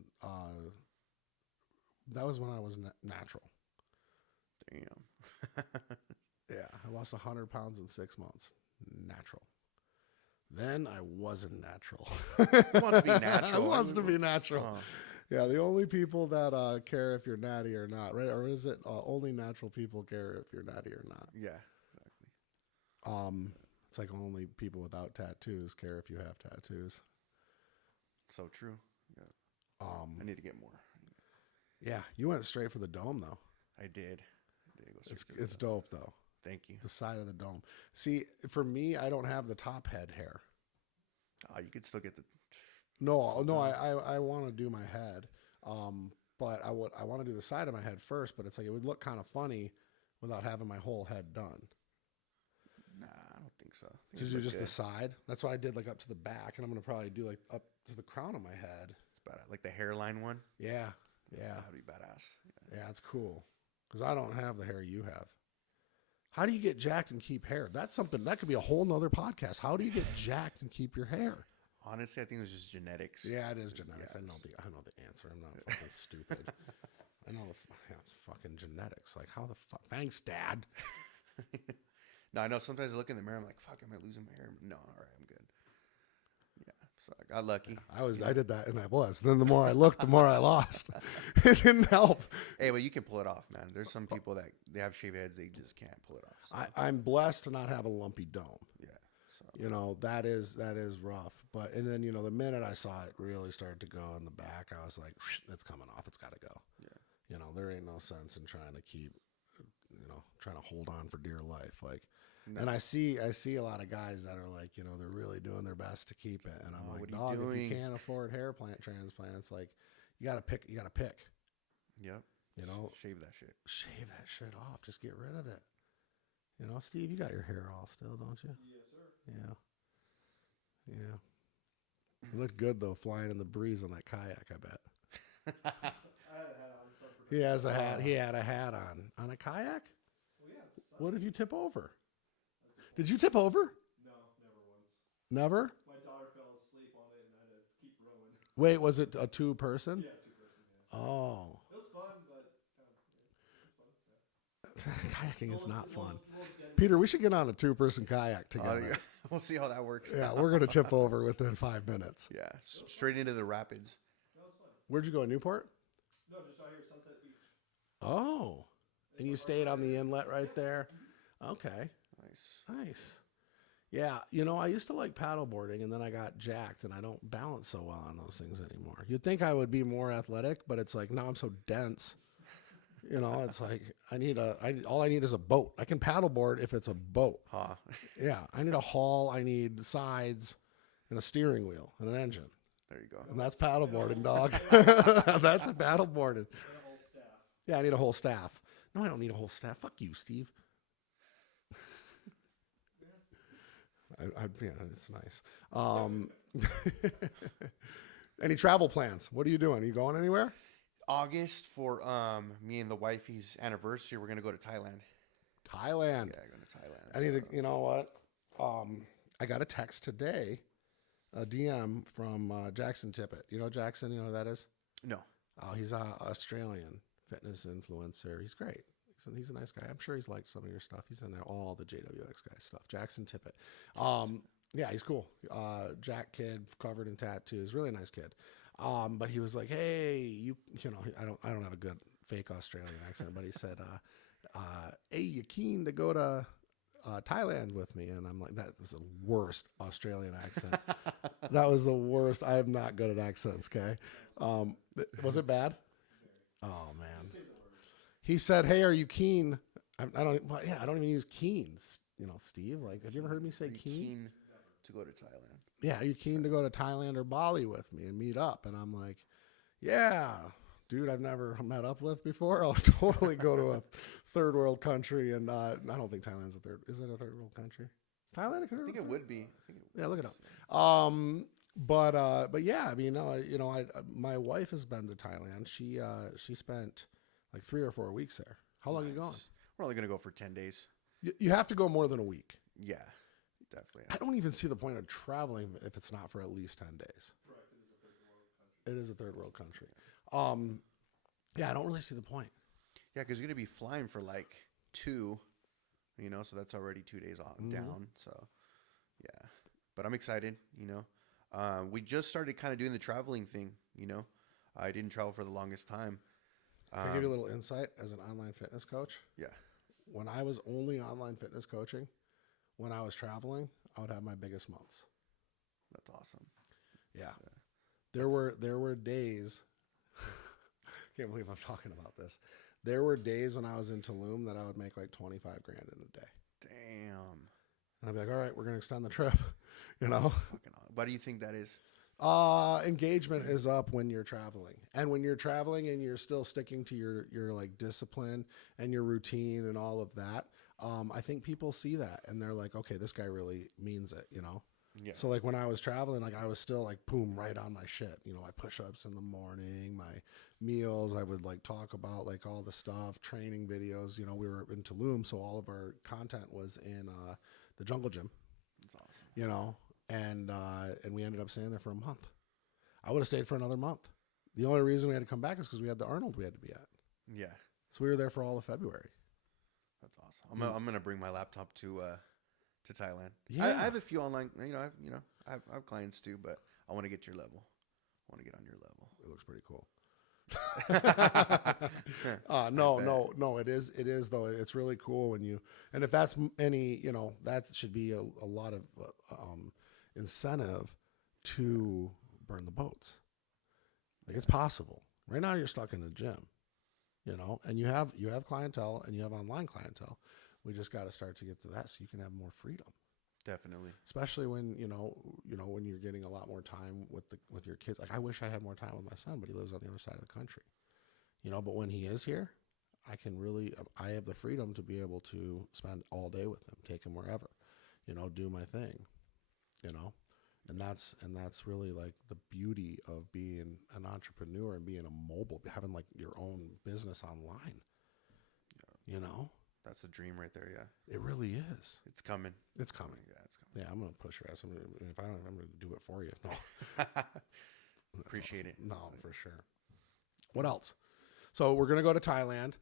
that was when I was natural. Damn. Yeah, I lost 100 pounds in 6 months. Natural. Then I wasn't natural. Who wants to be natural? Who wants to be natural? Oh. Yeah, the only people that care if you're natty or not, right? Or is it only natural people care if you're natty or not? Yeah, exactly. It's like only people without tattoos care if you have tattoos. So true. Yeah. I need to get more. Yeah, you went straight for the dome though. I did. Go straight to It's the- dope though. Thank you. The side of the dome. See, for me, I don't have the top head hair. Oh, you could still get the. No, I want to do my head, but I want to do the side of my head first. But it's like it would look kind of funny without having my whole head done. Nah, I don't think so. I think To it'd do look just the good. side. That's why I did like up to the back, and I'm gonna probably do like up to the crown of my head. It's bad. Like the hairline one. Yeah. That'd be badass. Yeah, it's cool. Because I don't have the hair you have. How do you get jacked and keep hair? That's something that could be a whole nother podcast. How do you get jacked and keep your hair? Honestly, I think it was just genetics. Yeah, it is genetics. Yeah. I know the answer. I'm not fucking stupid. I know it's fucking genetics. Like how the fuck? Thanks, Dad. No, I know. Sometimes I look in the mirror. I'm like, "Fuck, am I losing my hair?" No, all right, I'm good. Yeah, so I got lucky. I did that, and I was. Then the more I looked, the more I lost. It didn't help. Hey, but you can pull it off, man. There's some people that they have shaved heads, they just can't pull it off. So, I'm blessed to not have a lumpy dome. yeah. So That is rough. But and then the minute I saw it really started to go in the back, I was like, it's coming off. It's got to go. Yeah. There ain't no sense in trying to keep, trying to hold on for dear life. Like, No. and I see a lot of guys that are like, they're really doing their best to keep it. And I'm Oh, like, what are dog, you if you doing? can't afford hair transplants, like you got to pick. Yep. Shave that shit. Shave that shit off. Just get rid of it. Steve, you got your hair all still, don't you? Yes, sir. Yeah. You look good though, flying in the breeze on that kayak. I bet. I had a hat on. Some He has a hat. He had a hat on a kayak. Well, yeah, it's What if you tip over? Did you tip over? No, never once. Never. My daughter fell asleep on it, and I had to keep rowing. Wait, was it a two-person? Yeah, 2-person. Yeah. Oh, It was fun, but it was fun. Yeah. kayaking is not fun. Little dead Peter, we should get on a two-person kayak together. yeah. We'll see how that works. Yeah, we're gonna tip over within 5 minutes. Yeah. Straight into the rapids. That was fun. Where'd you go? Newport? No, just out here, Sunset Beach. Oh, and you stayed on the inlet right there. Okay. Nice. Yeah, I used to like paddleboarding, and then I got jacked, and I don't balance so well on those things anymore. You'd think I would be more athletic, but it's like now I'm so dense. It's like all I need is a boat. I can paddleboard if it's a boat. Ha. Yeah, I need a hull, I need sides, and a steering wheel and an engine. There you go. And that's paddleboarding, dog. That's a paddleboarding. And a whole staff. Yeah, I need a whole staff. No, I don't need a whole staff. Fuck you, Steve. Yeah, it's nice. Any travel plans? What are you doing? Are you going anywhere? August for me and the wifey's anniversary, we're gonna go to Thailand. Thailand. Yeah, going to Thailand. I need to. You know what? I got a text today, a DM from Jackson Tippett. You know Jackson? You know who that is? No. Oh, he's an Australian fitness influencer. He's great. He's a nice guy. I'm sure he's liked some of your stuff. He's in all the JWX guy stuff. Jackson Tippett. Yeah, he's cool. Jack kid, covered in tattoos. Really nice kid. But he was like, "Hey, you know, I don't have a good fake Australian accent, but he said, hey, you keen to go to Thailand with me?" And I'm like, that was the worst Australian accent. That was the worst. I am not good at accents. Okay. Was it bad? Oh man. He said, "Hey, are you keen?" I don't even use keen. You know, Steve, like, have you ever heard me say keen? To go to Thailand. Yeah. Are you keen to go to Thailand or Bali with me and meet up? And I'm like, yeah, dude, I've never met up with before. I'll totally go to a third world country. And I don't think Thailand's is it a third world country? Thailand? I think it would be. Yeah, look it up. But yeah, I mean, my wife has been to Thailand. She spent like 3 or 4 weeks there. How long are you going? We're only going to go for 10 days. You have to go more than a week. Yeah, definitely. I don't even see the point of traveling if it's not for at least 10 days. Correct. It is a third world country. It is a third world country. Yeah, I don't really see the point. Yeah, because you're going to be flying for like 2, you know, so that's already 2 days off, down. So, yeah. But I'm excited, you know. We just started kind of doing the traveling thing, you know. I didn't travel for the longest time. Can I give you a little insight as an online fitness coach? Yeah. When I was only online fitness coaching, when I was traveling, I would have my biggest months. That's awesome. Yeah. There were days, can't believe I'm talking about this. There were days when I was in Tulum that I would make like 25 grand in a day. Damn. And I'd be like, all right, we're going to extend the trip, you know? Why do you think that is? Engagement is up when you're traveling, and when you're traveling and you're still sticking to your like discipline and your routine and all of that. I think people see that and they're like, okay, this guy really means it, you know? Yeah. So like when I was traveling, like I was still like, boom, right on my shit. You know, my push-ups in the morning, my meals, I would like talk about like all the stuff, training videos. You know, we were in Tulum, so all of our content was in the jungle gym. That's awesome. You know, and we ended up staying there for a month. I would have stayed for another month. The only reason we had to come back is because we had the Arnold we had to be at. Yeah. So we were there for all of February. That's awesome. I'm gonna bring my laptop to Thailand. Yeah. I have a few online. I have clients too, but I want to get your level. I want to get on your level. It looks pretty cool. No, it is though. It's really cool and if that's any, you know, that should be a lot of incentive to burn the boats. Like it's possible. Right now you're stuck in the gym, you know, and you have clientele and you have online clientele. We just got to start to get to that so you can have more freedom. Definitely. Especially when, you know, when you're getting a lot more time with your kids. Like I wish I had more time with my son, but he lives on the other side of the country. You know, but when he is here, I have the freedom to be able to spend all day with him, take him wherever, you know, do my thing, you know, and that's really like the beauty of being an entrepreneur and being a mobile, having like your own business online, you know. That's the dream right there, yeah. It really is. It's coming. It's coming. Yeah, it's coming. Yeah, I'm going to push your ass. If I don't, I'm going to do it for you. No. Appreciate awesome. it. No, for sure. What else? So we're going to go to Thailand.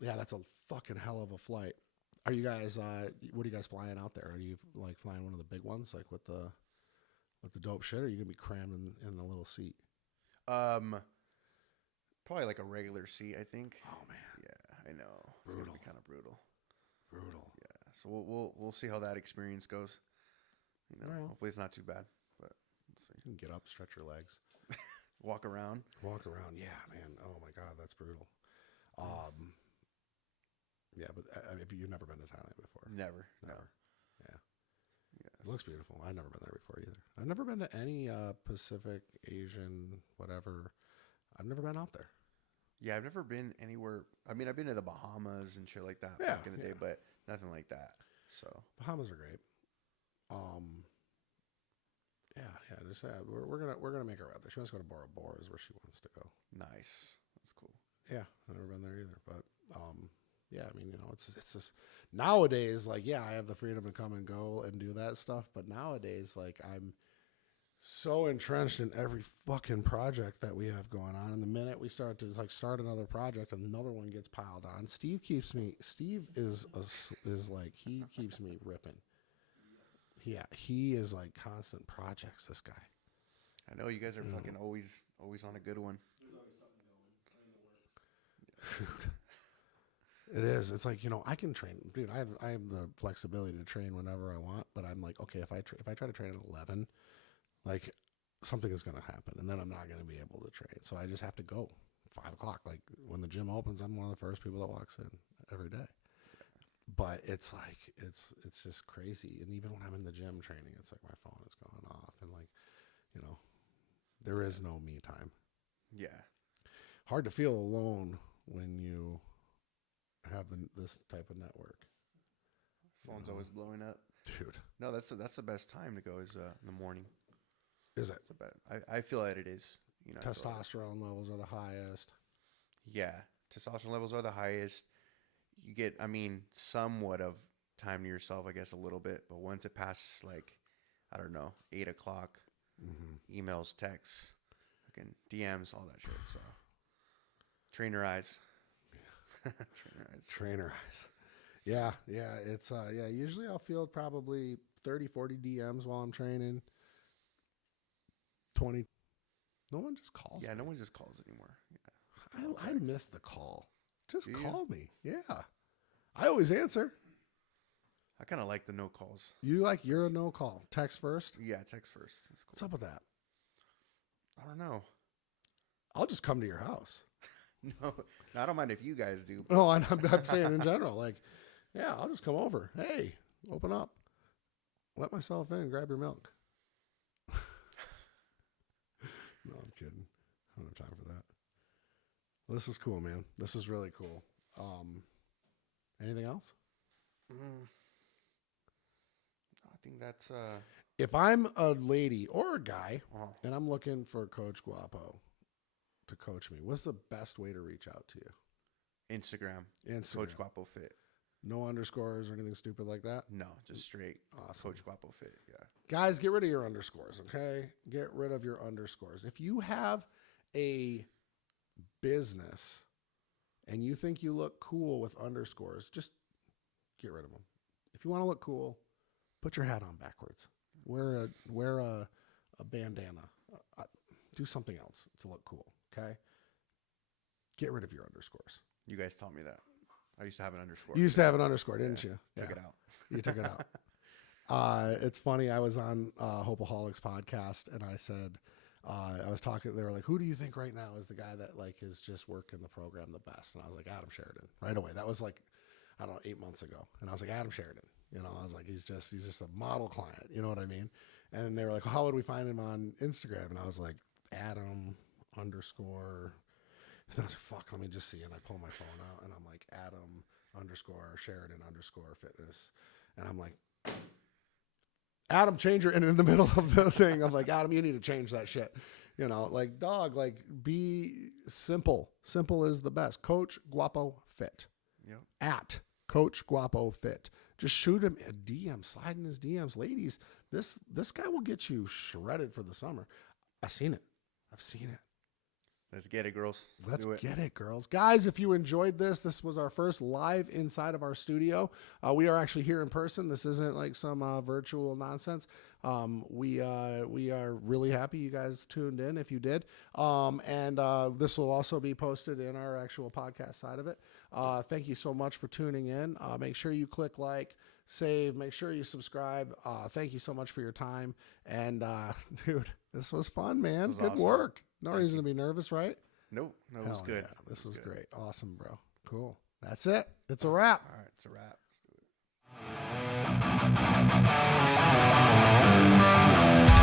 Yeah, that's a fucking hell of a flight. Are you guys, what are you guys flying out there? Are you like flying one of the big ones, like with the dope shit, or are you going to be crammed in the little seat? Probably like a regular seat, I think. Oh, man. Yeah, I know. Brutal. It's gonna be kind of brutal. Brutal. Yeah. So we'll see how that experience goes. You know, Right. hopefully it's not too bad, but we'll see. You can get up, stretch your legs. Walk around. Walk around. Yeah, man. Oh my God, that's brutal. Yeah, but if you've never been to Thailand before. Never. Never. No. Yeah. Yes. It looks beautiful. I've never been there before either. I've never been to any Pacific, Asian, whatever. I've never been out there. Yeah, I've never been anywhere. I mean, I've been to the Bahamas and shit like that back in the day, but nothing like that. So Bahamas are great. Just we're gonna make her out there. She wants to go to Bora Bora, is where she wants to go. nice. That's cool. Yeah, I've never been there either. But yeah, I mean, you know, it's just nowadays, like, yeah, I have the freedom to come and go and do that stuff. But nowadays, like, I'm so entrenched in every fucking project that we have going on. And the minute we start to start another project, another one gets piled on. Steve is like, he keeps me ripping. Yeah, he is like constant projects, this guy. I know you guys are fucking always on a good one. It is. It's like, you know, I can train, dude. I have the flexibility to train whenever I want, but I'm like, okay, if I try to train at 11, like, something is going to happen, and then I'm not going to be able to train. So I just have to go 5 o'clock. Like, when the gym opens, I'm one of the first people that walks in every day. But it's like, it's just crazy. And even when I'm in the gym training, it's like my phone is going off, and, like, you know, there is no me time. Yeah. Hard to feel alone when you have this type of network. Phone's always blowing up, dude. No, that's the best time to go is in the morning. Is it? I feel that it is. You know, testosterone levels are the highest. Yeah, testosterone levels are the highest. You get, I mean, somewhat of time to yourself, I guess, a little bit. But once it passes, like, I don't know, 8 o'clock, emails, texts, fucking DMs, all that shit. So, trainer eyes. Trainer eyes. Yeah. It's usually I'll field probably 30, 40 DMs while I'm training. 20. No one just calls. Yeah, me. No one just calls anymore. Yeah. I miss the call. Just call me. Yeah. I always answer. I kind of like the no calls. You're a no call. Text first? Yeah, text first. That's cool. What's up with that? I don't know. I'll just come to your house. No, I don't mind if you guys do. No, I'm saying in general. Like, yeah, I'll just come over. Hey, open up. Let myself in. Grab your milk. No, I'm kidding. I don't have time for that. Well, this is cool, man. This is really cool. Anything else? I think that's... If I'm a lady or a guy and I'm looking for Coach Guapo to coach me, what's the best way to reach out to you? Instagram. Coach Guapo Fit. No underscores or anything stupid like that? No, just straight. Awesome. Coach Guapo Fit, yeah. Guys, get rid of your underscores, okay? Get rid of your underscores. If you have a business and you think you look cool with underscores, just get rid of them. If you want to look cool, put your hat on backwards. Wear a bandana. Do something else to look cool, okay? Get rid of your underscores. You guys taught me that. I used to have an underscore. You used to have an underscore, didn't you? Took it out. You took it out. It's funny. I was on Hopeaholics podcast, and I said, I was talking. They were like, "Who do you think right now is the guy that like is just working the program the best?" And I was like, "Adam Sheridan." Right away. That was like, I don't know, 8 months ago. And I was like, "Adam Sheridan." You know, I was like, he's just a model client. You know what I mean? And they were like, well, "How would we find him on Instagram?" And I was like, Adam underscore. And then I was like, fuck, let me just see. And I pull my phone out, and I'm like, Adam underscore Sheridan underscore fitness. And I'm like, Adam, change your, and in the middle of the thing, I'm like, Adam, you need to change that shit. You know, like, dog, like, be simple. Simple is the best. Coach Guapo Fit. Yep. At Coach Guapo Fit. Just shoot him a DM, slide in his DMs. Ladies, this guy will get you shredded for the summer. I've seen it. Let's get it, girls. Let's get it, girls. Guys, if you enjoyed this was our first live inside of our studio. We are actually here in person. This isn't like some virtual nonsense. We are really happy you guys tuned in if you did. And this will also be posted in our actual podcast side of it. Thank you so much for tuning in. Make sure you click like, save, make sure you subscribe. Thank you so much for your time. And dude, this was fun, man. Good awesome. Work. No reason to be nervous, right? Nope. No, it was good. Yeah, this was great. Awesome, bro. Cool. That's it. It's a wrap. All right, it's a wrap. Let's do it.